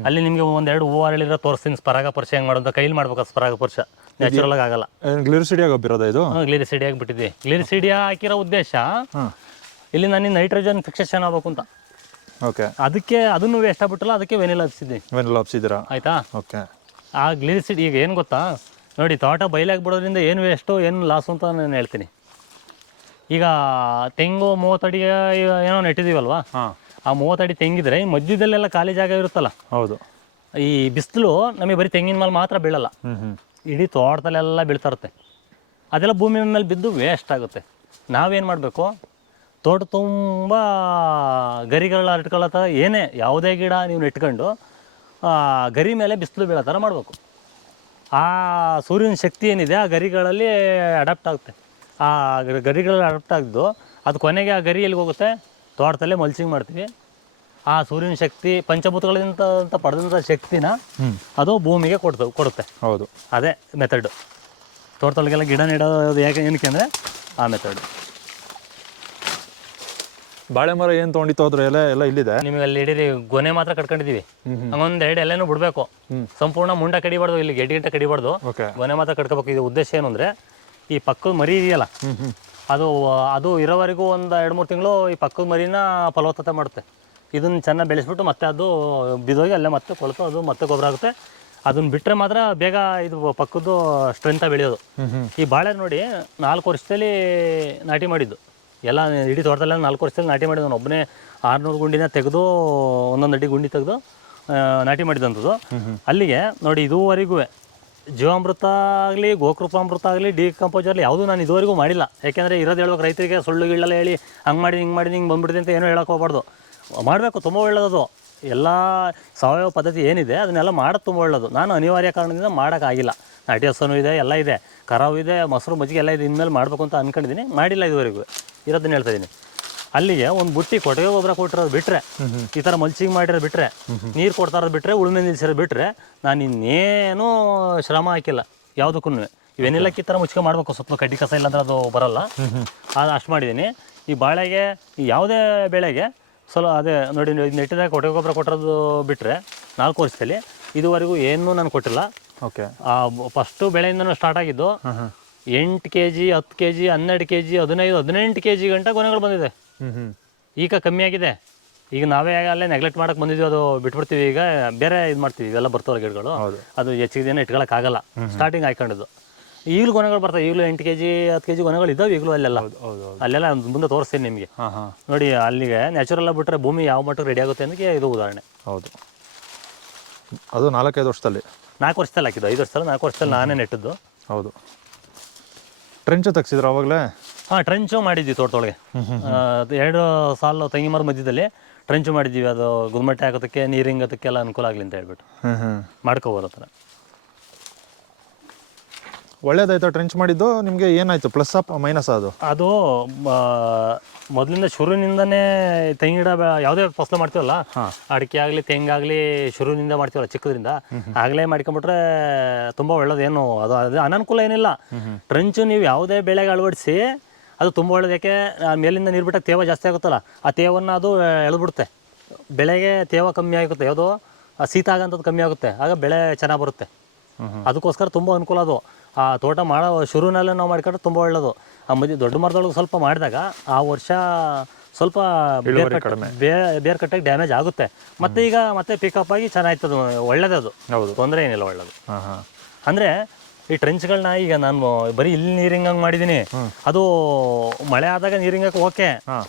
ಅಲ್ಲಿ ನಿಮಗೆ ಒಂದೆರಡು ಹೂವು ಹೇಳಿದ್ರೆ ತೋರಿಸ್ತೀನಿ. ಸ್ಪರಾಗ ಪರಿಚಯ ಹೆಂಗೆ ಮಾಡೋದು ಕೈಲಿ ಮಾಡ್ಬೇಕು ಸ್ಪರಾಗ ಪರಿಚಯ ನ್ಯಾಚುರಲ್ ಆಗಿ ಆಗಲ್ಲ. ಗ್ಲಿರಿಸಿಡಿಯಾಗಿ ಇದು? ಬಿಟ್ಟಿದೆ ಆಗಿಬಿಟ್ಟಿದೆ. ಗ್ಲಿರಿಸಿಡಿಯಾ ಹಾಕಿರೋ ಉದ್ದೇಶ ಇಲ್ಲಿ ನಾನು ನೈಟ್ರೋಜನ್ ಫಿಕ್ಸೇಷನ್ ಆಗಬೇಕು ಅಂತ. ಓಕೆ ಅದಕ್ಕೆ ಅದನ್ನು ವೇಸ್ಟ್ ಆಗ್ಬಿಟ್ಟಲ್ಲ ಅದಕ್ಕೆ ವೆನಿಲ್ ಹಬ್ಸಿದ್ದೆ ವೆನಿಲ್ ಹಬ್ಸಿದ್ದೀರಾ ಆಯ್ತಾ? ಓಕೆ ಆ ಗ್ಲೀಸಿಡ್ ಈಗ ಏನು ಗೊತ್ತಾ? ನೋಡಿ ತೋಟ ಬಯಲಾಗಿ ಬಿಡೋದ್ರಿಂದ ಏನು ವೇಸ್ಟು ಏನು ಲಾಸು ಅಂತ ನಾನು ಹೇಳ್ತೀನಿ. ಈಗ ತೆಂಗು ಮೂವತ್ತಡಿ ಏನೋ ನೆಟ್ಟಿದ್ದೀವಲ್ವಾ ಹಾಂ. ಆ ಮೂವತ್ತಡಿ ತೆಂಗಿದ್ರೆ ಈ ಮಧ್ಯದಲ್ಲೆಲ್ಲ ಖಾಲಿ ಜಾಗ ಇರುತ್ತಲ್ಲ? ಹೌದು. ಈ ಬಿಸಿಲು ನಮಗೆ ಬರೀ ತೆಂಗಿನ ಮೇಲೆ ಮಾತ್ರ ಬೀಳಲ್ಲ. ಇಡೀ ತೋಟದಲ್ಲೆಲ್ಲ ಬೀಳ್ತಾ ಇರುತ್ತೆ. ಅದೆಲ್ಲ ಭೂಮಿ ಮೇಲೆ ಬಿದ್ದು ವೇಸ್ಟ್ ಆಗುತ್ತೆ. ನಾವೇನು ಮಾಡಬೇಕು? ತೋಟ ತುಂಬ ಗರಿಗಳ ಥರ ಏನೇ ಯಾವುದೇ ಗಿಡ ನೀವು ನೆಟ್ಕೊಂಡು ಗರಿ ಮೇಲೆ ಬಿಸಿಲು ಬೀಳೋ ಥರ ಮಾಡಬೇಕು. ಆ ಸೂರ್ಯನ ಶಕ್ತಿ ಏನಿದೆ ಆ ಗರಿಗಳಲ್ಲಿ ಅಡಾಪ್ಟ್ ಆಗುತ್ತೆ. ಆ ಗರಿಗಳಲ್ಲಿ ಅಡಾಪ್ಟ್ ಆಗಿದ್ದು ಅದು ಕೊನೆಗೆ ಆ ಗರಿ ಎಲ್ಲಿಗೆ ಹೋಗುತ್ತೆ? ತೋಟದಲ್ಲೇ ಮಲ್ಚಿಂಗ್ ಮಾಡ್ತೀವಿ. ಆ ಸೂರ್ಯನ ಶಕ್ತಿ ಪಂಚಭೂತಗಳಿಂದ ಅಂತ ಪಡೆದಂಥ ಶಕ್ತಿನ ಅದು ಭೂಮಿಗೆ ಕೊಡ್ತು ಕೊಡುತ್ತೆ. ಹೌದು. ಅದೇ ಮೆಥಡ್ ತೋಟದೊಳಗೆಲ್ಲ ಗಿಡ ನೆಡೋದು ಯಾಕೆ ಏನಕ್ಕೆ ಅಂದರೆ ಆ ಮೆಥಡ್ ಬಾಳೆ ಮರ ಏನು ತೊಗೊಂಡಿತ್ತು ಅದ್ರ ಎಲೆ ಎಲ್ಲ ಇಲ್ಲಿದೆ? ನಿಮಗೆ ಅಲ್ಲಿ ಹಿಡೀರಿ ಗೊನೆ ಮಾತ್ರ ಕಟ್ಕೊಂಡಿದೀವಿ ಹಂಗೊಂದ್. ಎರಡು ಎಲೆನೂ ಬಿಡಬೇಕು. ಸಂಪೂರ್ಣ ಮುಂಡ ಕಡಿಬಾರ್ದು ಇಲ್ಲಿ ಗೆಡ್ಡೆ ಗಿಂಟ ಕಡಿಬಾರ್ದು. ಗೊನೆ ಮಾತ್ರ ಕಟ್ಕೋಬೇಕು. ಇದು ಉದ್ದೇಶ ಏನು ಅಂದ್ರೆ ಈ ಪಕ್ಕದ ಮರಿ ಇದೆಯಲ್ಲ ಅದು ಅದು ಇರೋವರೆಗೂ ಒಂದು ಎರಡು ಮೂರು ತಿಂಗಳು ಈ ಪಕ್ಕದ ಮರಿನ ಫಲವತ್ತತೆ ಮಾಡುತ್ತೆ. ಇದನ್ನ ಚೆನ್ನಾಗಿ ಬೆಳೆಸ್ಬಿಟ್ಟು ಮತ್ತೆ ಅದು ಬಿದೋಗಿ ಅಲ್ಲೇ ಮತ್ತೆ ಕೊಳತು ಅದು ಮತ್ತೆ ಗೊಬ್ಬರ ಆಗುತ್ತೆ. ಅದನ್ನ ಬಿಟ್ಟರೆ ಮಾತ್ರ ಬೇಗ ಇದು ಪಕ್ಕದ್ದು ಸ್ಟ್ರೆಂತ ಬೆಳೆಯೋದು. ಈ ಬಾಳೆ ನೋಡಿ ನಾಲ್ಕು ವರ್ಷದಲ್ಲಿ ನಾಟಿ ಮಾಡಿದ್ದು. ಎಲ್ಲ ಇಡೀ ತೋಟದಲ್ಲ ನಾಲ್ಕು ವರ್ಷದಲ್ಲಿ ನಾಟಿ ಮಾಡಿದ್ದು ನಾನು ಒಬ್ಬನೇ ಆರುನೂರು ಗುಂಡಿನ ತೆಗೆದು ಒಂದೊಂದು ಅಡಿ ಗುಂಡಿ ತೆಗೆದು ನಾಟಿ ಮಾಡಿದಂಥದ್ದು. ಅಲ್ಲಿಗೆ ನೋಡಿ ಇದುವರೆಗೂ ಜೀವಾಮೃತ ಆಗಲಿ, ಗೋಕೃಪಾಮೃತ ಆಗಲಿ ಡಿ ಆಗಲಿ ಯಾವುದೂ ನಾನು ಇದುವರೆಗೂ ಮಾಡಿಲ್ಲ. ಯಾಕೆಂದರೆ ಇರೋದು ಹೇಳ್ಬೇಕು ರೈತರಿಗೆ ಸುಳ್ಳು ಗಿಳ್ಳೆಲ್ಲ ಹೇಳಿ, ಹಂಗೆ ಮಾಡಿ ಹಿಂಗೆ ಮಾಡಿ ಹಿಂಗೆ ಬಂದ್ಬಿಡ್ತೀನಿ ಅಂತ ಏನೂ ಹೇಳಕ್ಕೆ ಹೋಗ್ಬಾರ್ದು. ಮಾಡಬೇಕು, ತುಂಬ ಒಳ್ಳೆಯದು ಎಲ್ಲ ಸಾವಯವ ಪದ್ಧತಿ ಏನಿದೆ, ಅದನ್ನೆಲ್ಲ ಮಾಡೋದು ತುಂಬ ಒಳ್ಳೆಯದು ನಾನು ಅನಿವಾರ್ಯ ಕಾರಣದಿಂದ ಮಾಡೋಕ್ಕಾಗಿಲ್ಲ ನಾಟಿ ಹಸನೂ ಇದೆ, ಎಲ್ಲ ಇದೆ. ಕರಾವು ಇದೆ, ಮೊಸರು ಮಜ್ಜಿಗೆ ಎಲ್ಲ ಇದೆ, ಇನ್ಮೇಲೆ ಮಾಡಬೇಕು ಅಂತ ಅಂದ್ಕೊಂಡಿದ್ದೀನಿ ಮಾಡಿಲ್ಲ ಇದುವರೆಗೂ. ಇರೋದನ್ನ ಹೇಳ್ತಾ ಇದೀನಿ. ಅಲ್ಲಿಗೆ ಒಂದು ಬುಟ್ಟಿ ಕೊಟ್ಟಿಗೆ ಗೊಬ್ಬರ ಕೊಟ್ಟಿರೋದು ಬಿಟ್ಟರೆ ಈ ಥರ ಮಲ್ಚಿಂಗ್ ಮಾಡಿರೋದು ಬಿಟ್ಟರೆ ನೀರು ಕೊಡ್ತಾ ಇರೋದು ಬಿಟ್ಟರೆ ಉಳುಮೆ ನಿಲ್ಸಿರೋದು ಬಿಟ್ಟರೆ ನಾನು ಇನ್ನೇನು ಶ್ರಮ ಹಾಕಿಲ್ಲ ಯಾವುದಕ್ಕೂ ಇವೇನಿಲ್ಲ ಈ ಥರ ಮಾಡಬೇಕು ಸ್ವಲ್ಪ ಕಡ್ಡಿ ಕಸ ಇಲ್ಲಾಂದ್ರೆ ಅದು ಬರಲ್ಲ. ಅದು ಅಷ್ಟು ಮಾಡಿದ್ದೀನಿ ಈ ಬಾಳೆಗೆ ಈ ಯಾವುದೇ ಬೆಳೆಗೆ ಸ್ವಲ್ಪ ಅದೇ ನೋಡಿ ನೆಟ್ಟಿದಾಗ ಕೊಟ್ಟಿಗೆ ಗೊಬ್ಬರ ಕೊಟ್ಟಿರೋದು ಬಿಟ್ಟರೆ ನಾಲ್ಕು ವರ್ಷದಲ್ಲಿ ಇದುವರೆಗೂ ಏನೂ ನಾನು ಕೊಟ್ಟಿಲ್ಲ. ಓಕೆ ಫಸ್ಟು ಬೆಳೆಯಿಂದನೂ ಸ್ಟಾರ್ಟ್ ಆಗಿದ್ದು ಎಂಟು ಕೆ ಜಿ ಹತ್ತು ಕೆ ಜಿ ಹನ್ನೆರಡು ಕೆ ಜಿ ಹದಿನೈದು ಹದಿನೆಂಟು ಕೆ ಜಿ ಗಂಟ ಗೊನೆಗಳು ಬಂದಿದೆ. ಹ್ಞೂ ಹ್ಞೂ ಈಗ ಕಮ್ಮಿ ಆಗಿದೆ. ಈಗ ನಾವೇ ಅಲ್ಲೇ ನೆಗ್ಲೆಕ್ಟ್ ಮಾಡಕ್ಕೆ ಬಂದಿದ್ವಿ ಅದು ಬಿಟ್ಬಿಡ್ತೀವಿ. ಈಗ ಬೇರೆ ಇದು ಮಾಡ್ತೀವಿ ಇವೆಲ್ಲ ಬರ್ತಾವೆ ಗಿಡಗಳು. ಅದು ಹೆಚ್ಚಿಗೆ ದಿನ ಇಟ್ಕೊಳಕ್ಕಾಗಲ್ಲ ಸ್ಟಾರ್ಟಿಂಗ್ ಹಾಕೊಂಡಿದ್ದು. ಈಗಲೂ ಗೊನೆಗಳು ಬರ್ತವೆ ಈಗಲೂ ಎಂಟು ಕೆ ಜಿ ಹತ್ತು ಕೆ ಜಿ ಗೊನೆಗಳು ಇದ್ದಾವೆ ಈಗಲೂ ಅಲ್ಲೆಲ್ಲ. ಹೌದು ಹೌದು ಅಲ್ಲೆಲ್ಲ ಮುಂದೆ ತೋರಿಸ್ತೀನಿ ನಿಮಗೆ. ಹಾಂ ಹಾಂ. ನೋಡಿ ಅಲ್ಲಿಗೆ ನ್ಯಾಚುರಲ್ ಬಿಟ್ಟರೆ ಭೂಮಿ ಯಾವ ಮಟ್ಟಕ್ಕೆ ರೆಡಿ ಆಗುತ್ತೆ ಅನ್ನೋಕ್ಕೆ ಇದು ಉದಾಹರಣೆ. ಹೌದು. ಅದು ನಾಲ್ಕೈದು ವರ್ಷದಲ್ಲಿ. ನಾಲ್ಕು ವರ್ಷದಲ್ಲಿ ಹಾಕಿದ್ದು ಐದು ವರ್ಷದಲ್ಲಿ ನಾಲ್ಕು ವರ್ಷದಲ್ಲಿ ನಾನೇ ನೆಟ್ಟಿದ್ದು. ಹೌದು. ಟ್ರೆಂಚ್ ತೆಗ್ಸಿದ್ರು ಅವಾಗಲೇ? ಹಾಂ ಟ್ರೆಂಚು ಮಾಡಿದ್ವಿ ತೋಟದೊಳಗೆ. ಅದು ಎರಡು ಸಾಲು ತೆಂಗಿನ ಮರದ ಮಧ್ಯದಲ್ಲಿ ಟ್ರೆಂಚು ಮಾಡಿದ್ದೀವಿ ಅದು ಗುದ್ಮಟ್ಟೆ ಹಾಕೋದಕ್ಕೆ ನೀರು ಅದಕ್ಕೆಲ್ಲ ಅನುಕೂಲ ಆಗಲಿ ಅಂತ ಹೇಳ್ಬಿಟ್ಟು. ಮಾಡ್ಕೋಬೋದು ಆ ಥರ ಒಳ್ಳೇದಾಯ್ತಾ ಟ್ರೆಂಚ್ ಮಾಡಿದ್ದು ನಿಮಗೆ ಏನಾಯ್ತು? ಪ್ಲಸ್ ಅಪ್ ಮೈನಸ್ ಅದು? ಅದು ಮೊದಲಿಂದ ಶುರುವಿನಿಂದನೇ ತೆಂಗಿನ ಗಿಡ ಯಾವುದೇ ಫಸಲು ಮಾಡ್ತೀವಲ್ಲ ಅಡಿಕೆ ಆಗಲಿ ತೆಂಗಾಗಲಿ ಶುರುವಿನಿಂದ ಮಾಡ್ತೀವಲ್ಲ ಚಿಕ್ಕದ್ರಿಂದ. ಆಗಲೇ ಮಾಡ್ಕೊಂಬಿಟ್ರೆ ತುಂಬ ಒಳ್ಳೇದೇನು ಅದು ಅದು ಅನನುಕೂಲ ಏನಿಲ್ಲ. ಟ್ರೆಂಚು ನೀವು ಯಾವುದೇ ಬೆಳೆಗೆ ಅಳವಡಿಸಿ ಅದು ತುಂಬ ಒಳ್ಳೇದು. ಯಾಕೆ ಮೇಲಿಂದ ನೀರು ಬಿಟ್ಟಾಗ ತೇವ ಜಾಸ್ತಿ ಆಗುತ್ತಲ್ಲ ಆ ತೇವನ್ನು ಅದು ಎಳೆದ್ಬಿಡುತ್ತೆ. ಬೆಳೆಗೆ ತೇವ ಕಮ್ಮಿ ಆಗುತ್ತೆ. ಯಾವುದೋ? ಶೀತ ಆಗಂಥದ್ದು ಕಮ್ಮಿ ಆಗುತ್ತೆ. ಆಗ ಬೆಳೆ ಚೆನ್ನಾಗಿ ಬರುತ್ತೆ. ಅದಕ್ಕೋಸ್ಕರ ತುಂಬ ಅನುಕೂಲ ಅದು. ಆ ತೋಟ ಮಾಡೋ ಶುರುನಲ್ಲೇ ನಾವು ಮಾಡ್ಕೊಂಡ್ರೆ ತುಂಬ ಒಳ್ಳೆಯದು ಆ ಮಧ್ಯೆ ದೊಡ್ಡ ಮರದೊಳಗೆ ಸ್ವಲ್ಪ ಮಾಡಿದಾಗ ಆ ವರ್ಷ ಸ್ವಲ್ಪ ಬೇರ್ ಬೇರ್ ಕಟ್ಟಾಗಿ ಡ್ಯಾಮೇಜ್ ಆಗುತ್ತೆ. ಮತ್ತೆ ಈಗ ಮತ್ತೆ ಪಿಕಪ್ ಆಗಿ ಚೆನ್ನಾಯ್ತದು ಒಳ್ಳೇದೇ ಅದು. ಹೌದು. ತೊಂದರೆ ಏನಿಲ್ಲ ಒಳ್ಳೇದು. ಹಾಂ ಹಾಂ. ಅಂದರೆ ಈ ಟ್ರೆಂಚ್ಗಳನ್ನ ಈಗ ನಾನು ಬರೀ ಇಲ್ಲಿ ನೀರಿಂಗ್ ನೀರಿಂಗಂಗೆ ಮಾಡಿದ್ದೀನಿ ಅದು ಮಳೆ ಆದಾಗ ನೀರಿಂಗಕ್ಕೆ ಓಕೆ. ಹಾಂ.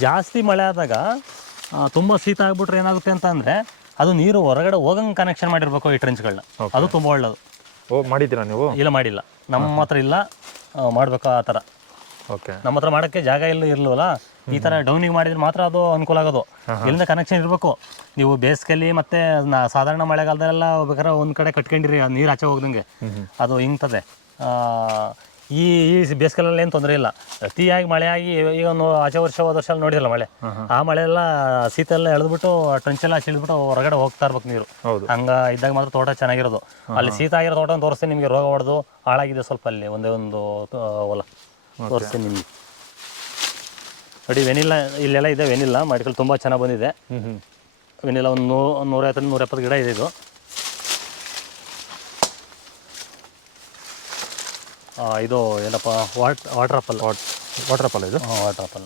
ಜಾಸ್ತಿ ಮಳೆ ಆದಾಗ ತುಂಬಾ ಶೀತ ಆಗ್ಬಿಟ್ರೆ ಏನಾಗುತ್ತೆ ಅಂತ ಅಂದರೆ ಅದು ನೀರು ಹೊರಗಡೆ ಹೋಗಂಗೆ ಕನೆಕ್ಷನ್ ಮಾಡಿರ್ಬೇಕು ಈ ಟ್ರೆಂಚ್ಗಳನ್ನ ಅದು ತುಂಬ ಒಳ್ಳೆಯದು ಓ ಮಾಡಿದ್ದೀರಾ ನೀವು? ಇಲ್ಲ ಮಾಡಿಲ್ಲ. ನಮ್ಮ ಹತ್ರ ಇಲ್ಲ. ಮಾಡಬೇಕು ಆ ಥರ. ಓಕೆ. ನಮ್ಮ ಹತ್ರ ಮಾಡೋಕ್ಕೆ ಜಾಗ ಇಲ್ಲ ಇರಲಿಲ್ಲ? ಈ ಥರ ಡೌನಿಗೆ ಮಾಡಿದ್ರೆ ಮಾತ್ರ ಅದು ಅನುಕೂಲ ಆಗೋದು. ಇಲ್ಲಿಂದ ಕನೆಕ್ಷನ್ ಇರಬೇಕು. ನೀವು ಬೇಸಿಗೆಲಿ ಮತ್ತೆ ನಾ- ಸಾಧಾರಣ ಮಳೆಗಾಲದಲ್ಲೆಲ್ಲ ಬೇಕಾದ್ರೆ ಒಂದು ಕಡೆ ಕಟ್ಕೊಂಡಿರಿ ನೀರು ಆಚೆ ಹೋಗ್ದಂಗೆ. ಅದು ಹಿಂಗ್ತದೆ ಆ, ಈ ಈ ಬೇಸಿಗೆಲ್ಲ ಏನು ತೊಂದರೆ ಇಲ್ಲ. ಅತಿಯಾಗಿ ಮಳೆ ಆಗಿ ಈಗ ಒಂದು ಆಚೆ ವರ್ಷ ಹೋದ ವರ್ಷ ನೋಡಿಲ್ಲ ಮಳೆ. ಆ ಮಳೆ ಎಲ್ಲ ಶೀತ ಎಲ್ಲ ಎಳೆದ್ಬಿಟ್ಟು ಟ್ರಂಚೆಲ್ಲ ಸಿಳಿದ್ಬಿಟ್ಟು ಹೊರಗಡೆ ಹೋಗ್ತಾ ಇರ್ಬೇಕು ನೀರು. ಹಂಗ ಇದ್ದಾಗ ಮಾತ್ರ ತೋಟ ಚೆನ್ನಾಗಿರೋದು. ಅಲ್ಲಿ ಶೀತ ಆಗಿರೋ ತೋಟ ತೋರಿಸ್ತೀನಿ ನಿಮಗೆ ರೋಗ ಹೊಡೆದು ಹಾಳಾಗಿದೆ ಸ್ವಲ್ಪ ಅಲ್ಲಿ ಒಂದೇ ಒಂದು ಹೊಲ. ತೋರಿಸ್ತೀನಿ ನಿಮಗೆ. ನೋಡಿ ವೆನಿಲ್ಲ ಇಲ್ಲೆಲ್ಲ ಇದೆ ವೆನಿಲ್ಲ. ಮಡಿಕಲ್ ತುಂಬ ಚೆನ್ನಾಗಿ ಬಂದಿದೆ. ವೆನಿಲ್ಲ ಒಂದು ವೆನಿಲ್ಲ ಒಂದು ನೂ ನೂರೈವತ್ತರಿಂದ ನೂರೆಪ್ಪತ್ತು ಗಿಡ ಇದೆ ಇದು. ಇದು ಏನಪ್ಪ what water apple what water apple ಇದು? ಹಾಂ ವಾಟರ್ ಆಪಲ್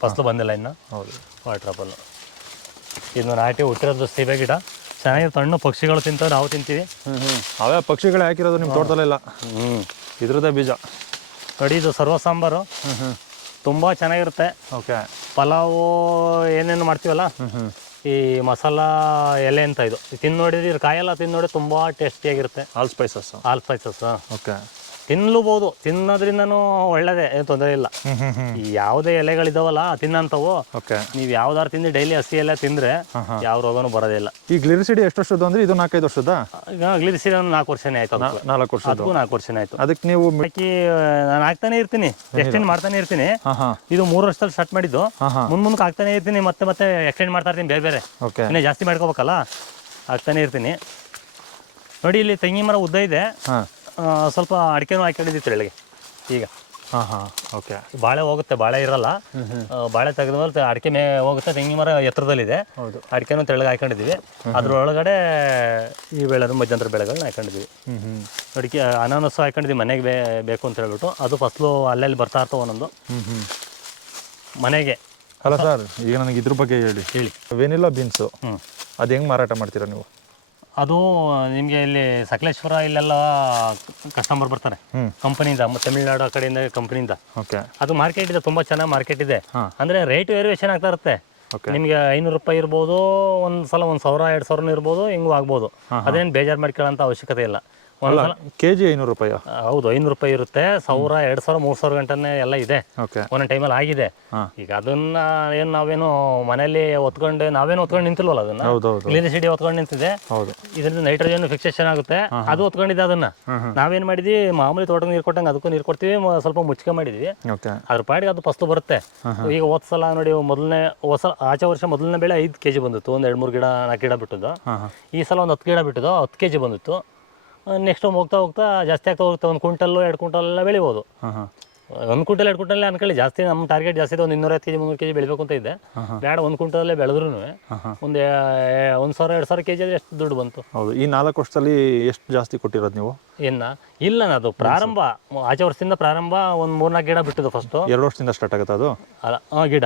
ಫಸ್ಲು ಬಂದಿಲ್ಲ ಇನ್ನು. ಹೌದು. ವಾಟರ್ ಆಪಲ್ ಇದು ನಾಟಿ ಹುಟ್ಟಿರೋದು ಸೀಬೆ ಗಿಡ. ಚೆನ್ನಾಗಿ ಹಣ್ಣು ಪಕ್ಷಿಗಳು ತಿಂತಾವೆ ನಾವು ತಿಂತೀವಿ. ಹ್ಞೂ ಹ್ಞೂ ಅವೇ ಪಕ್ಷಿಗಳು ಹಾಕಿರೋದು ನಿಮ್ಮ ತೋಟದಲ್ಲೆಲ್ಲ ಹ್ಞೂ ಇದ್ರದ್ದೇ ಬೀಜ. ನೋಡಿ ಇದು ಸರ್ವ ಸಾಂಬಾರು. ಹ್ಞೂ ಹ್ಞೂ ತುಂಬ ಚೆನ್ನಾಗಿರುತ್ತೆ. ಓಕೆ. ಪಲಾವು ಏನೇನು ಮಾಡ್ತೀವಲ್ಲ? ಈ ಮಸಾಲ ಎಲೆ ಅಂತ ಇದು. ತಿಂದು ನೋಡಿದ್ರೆ ಇದ್ರ ಕಾಯೆಲ್ಲ ತಿಂದು ನೋಡಿ ತುಂಬ ಟೇಸ್ಟಿಯಾಗಿರುತ್ತೆ all spices all spices okay. ತಿನ್ನಲೂಬೋದು ತಿನ್ನೋದ್ರಿಂದನೂ ಒಳ್ಳೇದೇ ಏನು ತೊಂದರೆ ಇಲ್ಲ. ಈ ಯಾವುದೇ ಎಲೆಗಳಿದಾವಲ್ಲ ತಿನ್ನಂತವು ನೀವ್ ಯಾವ್ದಾರು ತಿಂದು ಡೈಲಿ ಹಸಿ ಎಲೆ ತಿಂದ್ರೆ ಯಾವ ರೋಗನೂ ಬರೋದಿಲ್ಲ ಇಲ್ಲ. ಈ ಗ್ಲಿರಿಸಿಡಿ ಎಷ್ಟು ವರ್ಷದ್ದು ಅಂದ್ರೆ ಇದು ನಾಲ್ಕೈದು ವರ್ಷದ ಗ್ಲಿರಿಸಿಡಿ ನಾಲ್ಕು ವರ್ಷನೇ ಆಯ್ತು ನಾಲ್ಕು ವರ್ಷ ಅದಕ್ಕೂ ನಾಲ್ಕು ವರ್ಷನೇ ಆಯ್ತು. ಅದಕ್ಕೆ ನೀವು ಮಿಕ್ಕಿ ನಾನು ಹಾಕ್ತಾನೆ ಇರ್ತೀನಿ. ಎಕ್ಸ್ಟೆಂಡ್ ಮಾಡ್ತಾನೆ ಇರ್ತೀನಿ. ಇದು ಮೂರು ವರ್ಷದಲ್ಲಿ ಸ್ಟಾರ್ಟ್ ಮಾಡಿದ್ದು. ಮುಂದ್ ಮುಂದೆ ಹಾಕ್ತಾನೆ ಇರ್ತೀನಿ ಮತ್ತೆ ಮತ್ತೆ ಎಕ್ಸ್ಟೆಂಡ್ ಮಾಡ್ತಾ ಇರ್ತೀನಿ ಬೇರೆ ಬೇರೆ. ಇನ್ನೇ ಜಾಸ್ತಿ ಮಾಡ್ಕೋಬೇಕಲ್ಲ? ಹಾಕ್ತಾನೆ ಇರ್ತೀನಿ. ನೋಡಿ ಇಲ್ಲಿ ತೆಂಗಿನ ಮರ ಉದ್ದ ಇದೆ. ಸ್ವಲ್ಪ ಅಡಿಕೆನೂ ಹಾಕೊಂಡಿದ್ದಿತ್ತು ಬೆಳಗ್ಗೆ ಈಗ. ಹಾಂ ಹಾಂ ಓಕೆ. ಬಾಳೆ ಹೋಗುತ್ತೆ ಬಾಳೆ ಇರಲ್ಲ. ಬಾಳೆ ತೆಗೆದ ಮೇಲೆ ಅಡಿಕೆ ಮೇ ಹೋಗುತ್ತೆ ತೆಂಗಿನ ಮರ ಎತ್ತರದಲ್ಲಿದೆ. ಹೌದು. ಅಡಿಕೆನೂ ತೆಳಗೆ ಹಾಕೊಂಡಿದ್ದೀವಿ. ಅದ್ರೊಳಗಡೆ ಈ ಬೆಳೆದು ಮಧ್ಯಂತರ ಬೆಳೆಗಳನ್ನ ಹಾಕೊಂಡಿದ್ದೀವಿ. ಹ್ಞೂ ಹ್ಞೂ ಅಡಿಕೆ ಅನಾನಸ್ಸು ಹಾಕೊಂಡಿದ್ದೀವಿ ಮನೆಗೆ ಬೇ ಬೇಕು ಅಂತ ಹೇಳ್ಬಿಟ್ಟು. ಅದು ಫಸ್ಲು ಅಲ್ಲಲ್ಲಿ ಬರ್ತಾ ಇರ್ತವೆ ಒಂದೊಂದು ಹ್ಞೂ ಹ್ಞೂ ಮನೆಗೆ. ಅಲ್ಲ ಸರ್ ಈಗ ನನಗೆ ಇದ್ರ ಬಗ್ಗೆ ಹೇಳಿ. ಹೇಳಿ. Vanilla beans. ಹ್ಞೂ ಅದು ಹೆಂಗೆ ಮಾರಾಟ ಮಾಡ್ತೀರಾ ನೀವು? ಅದು ನಿಮಗೆ ಇಲ್ಲಿ ಸಕಲೇಶ್ವರ ಇಲ್ಲೆಲ್ಲ ಕಸ್ಟಮರ್ ಬರ್ತಾರೆ. ಕಂಪನಿಯಿಂದ ತಮಿಳ್ನಾಡು ಆ ಕಡೆಯಿಂದ ಕಂಪನಿಯಿಂದ ಓಕೆ ಅದು ಮಾರ್ಕೆಟ್ ಇದೆ ತುಂಬ ಚೆನ್ನಾಗಿ ಮಾರ್ಕೆಟ್ ಇದೆ. ಅಂದ್ರೆ ರೇಟ್ ವೇರಿಯೇಷನ್ ಆಗ್ತಾ ಇರುತ್ತೆ. ನಿಮಗೆ ಐನೂರು ರೂಪಾಯಿ ಇರ್ಬೋದು ಒಂದು ಸಲ ಒಂದು ಸಾವಿರ ಎರಡು ಸಾವಿರನೂ ಇರ್ಬೋದು ಹಿಂಗೂ ಆಗ್ಬೋದು. ಅದೇನು ಬೇಜಾರು ಮಾಡ್ಕೊಳ್ಳೋಂಥ ಅವಶ್ಯಕತೆ ಇಲ್ಲ. ಕೆ ಜಿ ಐನೂರು ರೂಪಾಯಿ? ಹೌದು ಐನೂರು ರೂಪಾಯಿ ಇರುತ್ತೆ. ಸಾವಿರ ಎರಡು ಸಾವಿರ ಮೂರು ಸಾವಿರ ಗಂಟೆ ಎಲ್ಲ ಇದೆ. ಒಂದೊಂದು ಟೈಮಲ್ಲಿ ಆಗಿದೆ. ಈಗ ಅದನ್ನ ಏನು ನಾವೇನು ಮನೇಲಿ ಒತ್ಕೊಂಡು ನಾವೇನು ಒತ್ಕೊಂಡು ನಿಂತಿಲ್ವಲ್ಲ ಅದನ್ನ? ಕ್ಲೀನ್ ಸಿಟಿ ಒತ್ಕೊಂಡು ನಿಂತಿದೆ. ಹೌದು. ಇದರಿಂದ ನೈಟ್ರೋಜನ್ ಫಿಕ್ಸೇಷನ್ ಆಗುತ್ತೆ. ಅದು ಹೊತ್ಕೊಂಡಿದೆ ಅದನ್ನ. ನಾವೇನ್ ಮಾಡಿದ್ವಿ? ಮಾಮೂಲಿ ತೋಟ ನೀರು ಕೊಟ್ಟಂಗ ಅದಕ್ಕೂ ನೀರು ಕೊಡ್ತೀವಿ ಸ್ವಲ್ಪ ಮುಚ್ಕೆ ಮಾಡಿದ್ವಿ. ಅದ್ರ ಪಾಡಿಗೆ ಅದು ಫಸ್ಟ್ ಬರುತ್ತೆ. ಈಗ ಹೋದ್ ಸಲ ನೋಡಿ ಮೊದಲನೇ ಹೊಸ ಆಚೆ ವರ್ಷ ಮೊದಲನೇ ಬೆಳೆ ಐದು ಕೆಜಿ ಬಂದಿತ್ತು. ಒಂದ್ ಎರಡು ಮೂರು ಗಿಡ ನಾಲ್ಕು ಗಿಡ ಬಿಟ್ಟದ್ದು. ಈ ಸಲ ಒಂದು ಹತ್ತು ಗಿಡ ಬಿಟ್ಟದ್ದು. ಹತ್ತು ಕೆಜಿ ಬಂದಿತ್ತು. ನೆಕ್ಸ್ಟ್ ಹೋಗ್ತಾ ಹೋಗ್ತಾ ಜಾಸ್ತಿ ಆಗ್ತಾ ಹೋಗ್ತಾ ಒಂದು ಕ್ವಿಂಟಲ್ಲು ಎರಡು ಕ್ವಿಂಟಲ್ ಎಲ್ಲ ಬೆಳಿಬೋದು ಒಂದು ಕ್ವಿಂಟಲ್ ಎರಡು ಕ್ವಿಂಟಲ್ ಅನ್ಕೊಳ್ಳಿ. ಜಾಸ್ತಿ ನಮ್ಮ ಟಾರ್ಗೆಟ್ ಜಾಸ್ತಿ ಇದೆ. ಒಂದು ಇನ್ನೂರೈವತ್ತು ಕೆ ಜಿ ಮುನ್ನೂರು ಕೆಜಿ ಬೆಳಿಬೇಕು ಅಂತ ಇದೆ. ಬೇಡ ಒಂದು ಕ್ವಿಂಟಲಲ್ಲೇ ಬೆಳೆದ್ರು ಒಂದು ಒಂದು ಸಾವಿರ ಎರಡು ಸಾವಿರ ಕೆ ಜಿ ಆದರೆ ಎಷ್ಟು ದುಡ್ಡು ಬಂತು? ಹೌದು. ಈ ನಾಲ್ಕು ವರ್ಷದಲ್ಲಿ ಎಷ್ಟು ಜಾಸ್ತಿ ಕೊಟ್ಟಿರೋದು ನೀವು? ಇನ್ನ ಇಲ್ಲ ಅದು ಪ್ರಾರಂಭ. ಆಚೆ ವರ್ಷದಿಂದ ಪ್ರಾರಂಭ ಒಂದು ಮೂರ್ನಾಲ್ಕು ಗಿಡ ಬಿಟ್ಟಿದ್ದು ಫಸ್ಟು ಎರಡು ವರ್ಷದಿಂದ ಸ್ಟಾರ್ಟ್ ಆಗುತ್ತೆ ಅದು? ಅಲ್ಲ ಗಿಡ.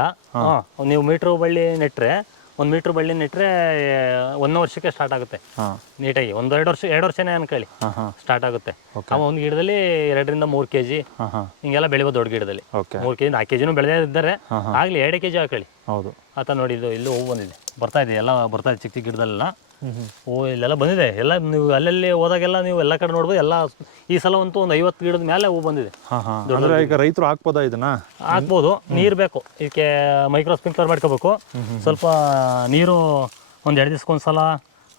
ನೀವು ಮೀಟ್ರ್ ಬಳ್ಳಿ ನೆಟ್ಟರೆ ಒಂದು ಮೀಟ್ರ್ ಬಳ್ಳಿ ನೆಟ್ಟರೆ ಒಂದ್ ವರ್ಷಕ್ಕೆ ಸ್ಟಾರ್ಟ್ ಆಗುತ್ತೆ. ನೀಟಾಗಿ ಒಂದು ಎರಡು ವರ್ಷ ಎರಡು ವರ್ಷನೇ ಅನ್ಕೊಳ್ಳಿ ಸ್ಟಾರ್ಟ್ ಆಗುತ್ತೆ. ಅವ ಒಂದು ಗಿಡದಲ್ಲಿ ಎರಡರಿಂದ ಮೂರು ಕೆ ಜಿ ಹಿಂಗೆಲ್ಲ ಬೆಳಿಬೋದು ದೊಡ್ಡ ಗಿಡದಲ್ಲಿ. ಮೂರು ಕೆ ಜಿ ನಾಲ್ಕು ಕೆ ಜಿನೂ ಬೆಳೆದೇ ಇದ್ದಾರೆ. ಆಗಲಿ ಎರಡು ಕೆ ಜಿ ಹಾಕೊಳ್ಳಿ ಹೌದು. ಆತ ನೋಡಿ ಇದು ಇಲ್ಲೂ ಹೂವು ಬಂದಿದೆ. ಬರ್ತಾ ಇದೆ ಎಲ್ಲ ಬರ್ತಾ ಇದೆ ಚಿಕ್ಕ ಚಿಕ್ಕ ಗಿಡದಲ್ಲೆಲ್ಲ. ಓ ಇಲ್ಲೆಲ್ಲ ಬಂದಿದೆ. ಎಲ್ಲ ನೀವು ಅಲ್ಲಲ್ಲಿ ಹೋದಾಗೆಲ್ಲ ನೀವು ಎಲ್ಲ ಕಡೆ ನೋಡ್ಬೋದು. ಎಲ್ಲ ಈ ಸಲ ಅಂತೂ ಒಂದು ಐವತ್ತು ಗಿಡದ ಮೇಲೆ ಹೂ ಬಂದಿದೆ. ಈಗ ರೈತರು ಹಾಕ್ಬೋದಾ ಇದನ್ನ? ಹಾಕ್ಬೋದು. ನೀರು ಬೇಕು. ಇದಕ್ಕೆ ಮೈಕ್ರೋ ಸ್ಪ್ರಿಂಕ್ಲರ್ ಮಾಡ್ಕೋಬೇಕು ಸ್ವಲ್ಪ ನೀರು ಒಂದು ಎರಡು ದಿವ್ಸಕ್ಕೊಂದು ಸಲ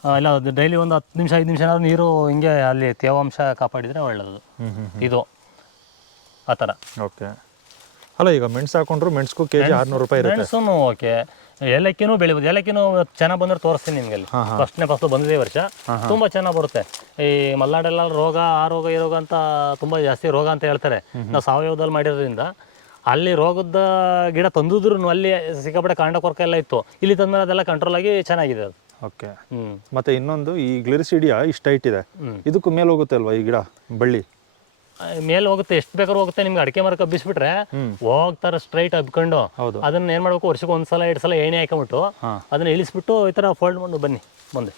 ಆ, ಇಲ್ಲ ಡೈಲಿ ಒಂದು ಹತ್ತು ನಿಮಿಷ ಐದು ನಿಮಿಷ ಏನಾದ್ರು ನೀರು ಹಿಂಗೆ ಅಲ್ಲಿ ತೇವಾಂಶ ಕಾಪಾಡಿದರೆ ಒಳ್ಳೆಯದು ಇದು. ಆ ಥರ. ಓಕೆ. ಅಲ್ಲ ಈಗ ಮೆಣಸು ಹಾಕೊಂಡ್ರು ಮೆಣಸು ಕೆ ಜಿ ಆರುನೂರು ರೂಪಾಯಿ ಮೆಣಸು ಓಕೆ. ಏಲಕ್ಕಿನೂ ಬೆಳಿಬೋದು. ಏಲಕ್ಕಿನೂ ಚೆನ್ನಾಗಿ ಬಂದ್ರೆ ತೋರಿಸ್ತೀನಿ ನಿಮ್ಗೆ ಅಲ್ಲಿ ಫಸ್ಟ್ನೇ ಫಸ್ಲು ಬಂದಿದೆ ಈ ವರ್ಷ. ತುಂಬ ಚೆನ್ನಾಗಿ ಬರುತ್ತೆ. ಈ ಮಲ್ನಾಡೆಲ್ಲ ರೋಗ ಆ ರೋಗ ಈ ರೋಗ ಅಂತ ತುಂಬ ಜಾಸ್ತಿ ರೋಗ ಅಂತ ಹೇಳ್ತಾರೆ. ನಾವು ಸಾವಯವದಲ್ಲಿ ಮಾಡಿರೋದ್ರಿಂದ ಅಲ್ಲಿ ರೋಗದ ಗಿಡ ತಂದಿದ್ರು ಅಲ್ಲಿ ಸಿಕ್ಕಾಪಟ್ಟೆ ಕಾಂಡ ಕೊರಕ ಎಲ್ಲ ಇತ್ತು. ಇಲ್ಲಿ ತಂದ್ಮೇಲೆ ಅದೆಲ್ಲ ಕಂಟ್ರೋಲ್ ಆಗಿ ಚೆನ್ನಾಗಿದೆ ಅದು. ಓಕೆ. ಮತ್ತೆ ಇನ್ನೊಂದು ಈ ಗ್ಲಿರಿಸಿಡಿಯಾ ಇಷ್ಟ ಇಟ್ಟಿದೆ. ಇದಕ್ಕೂ ಮೇಲೆ ಹೋಗುತ್ತೆ ಅಲ್ವಾ ಈ ಗಿಡ ಬಳ್ಳಿ? ಮೇಲೆ ಹೋಗುತ್ತೆ ಎಷ್ಟು ಬೇಕಾದ್ರೂ ಹೋಗುತ್ತೆ ನಿಮ್ಗೆ ಅಡಿಕೆ ಮರಕ್ಕೆ ಹಬ್ಬಿಸ್ಬಿಟ್ರೆ ಹೋಗ್ತಾರ ಸ್ಟ್ರೈಟ್ ಹಬ್ಕೊಂಡು. ಹೌದು. ಅದನ್ನ ಏನು ಮಾಡಬೇಕು ವರ್ಷಕ್ಕೆ ಒಂದು ಸಲ ಎರಡು ಸಲ ಎಣ್ಣೆ ಹಾಕೊಂಬಿಟ್ಟು ಅದನ್ನ ಇಳಿಸ್ಬಿಟ್ಟು ಈ ಥರ ಫೋಲ್ಡ್ ಮಾಡಿ ಬನ್ನಿ ಮುಂದೆ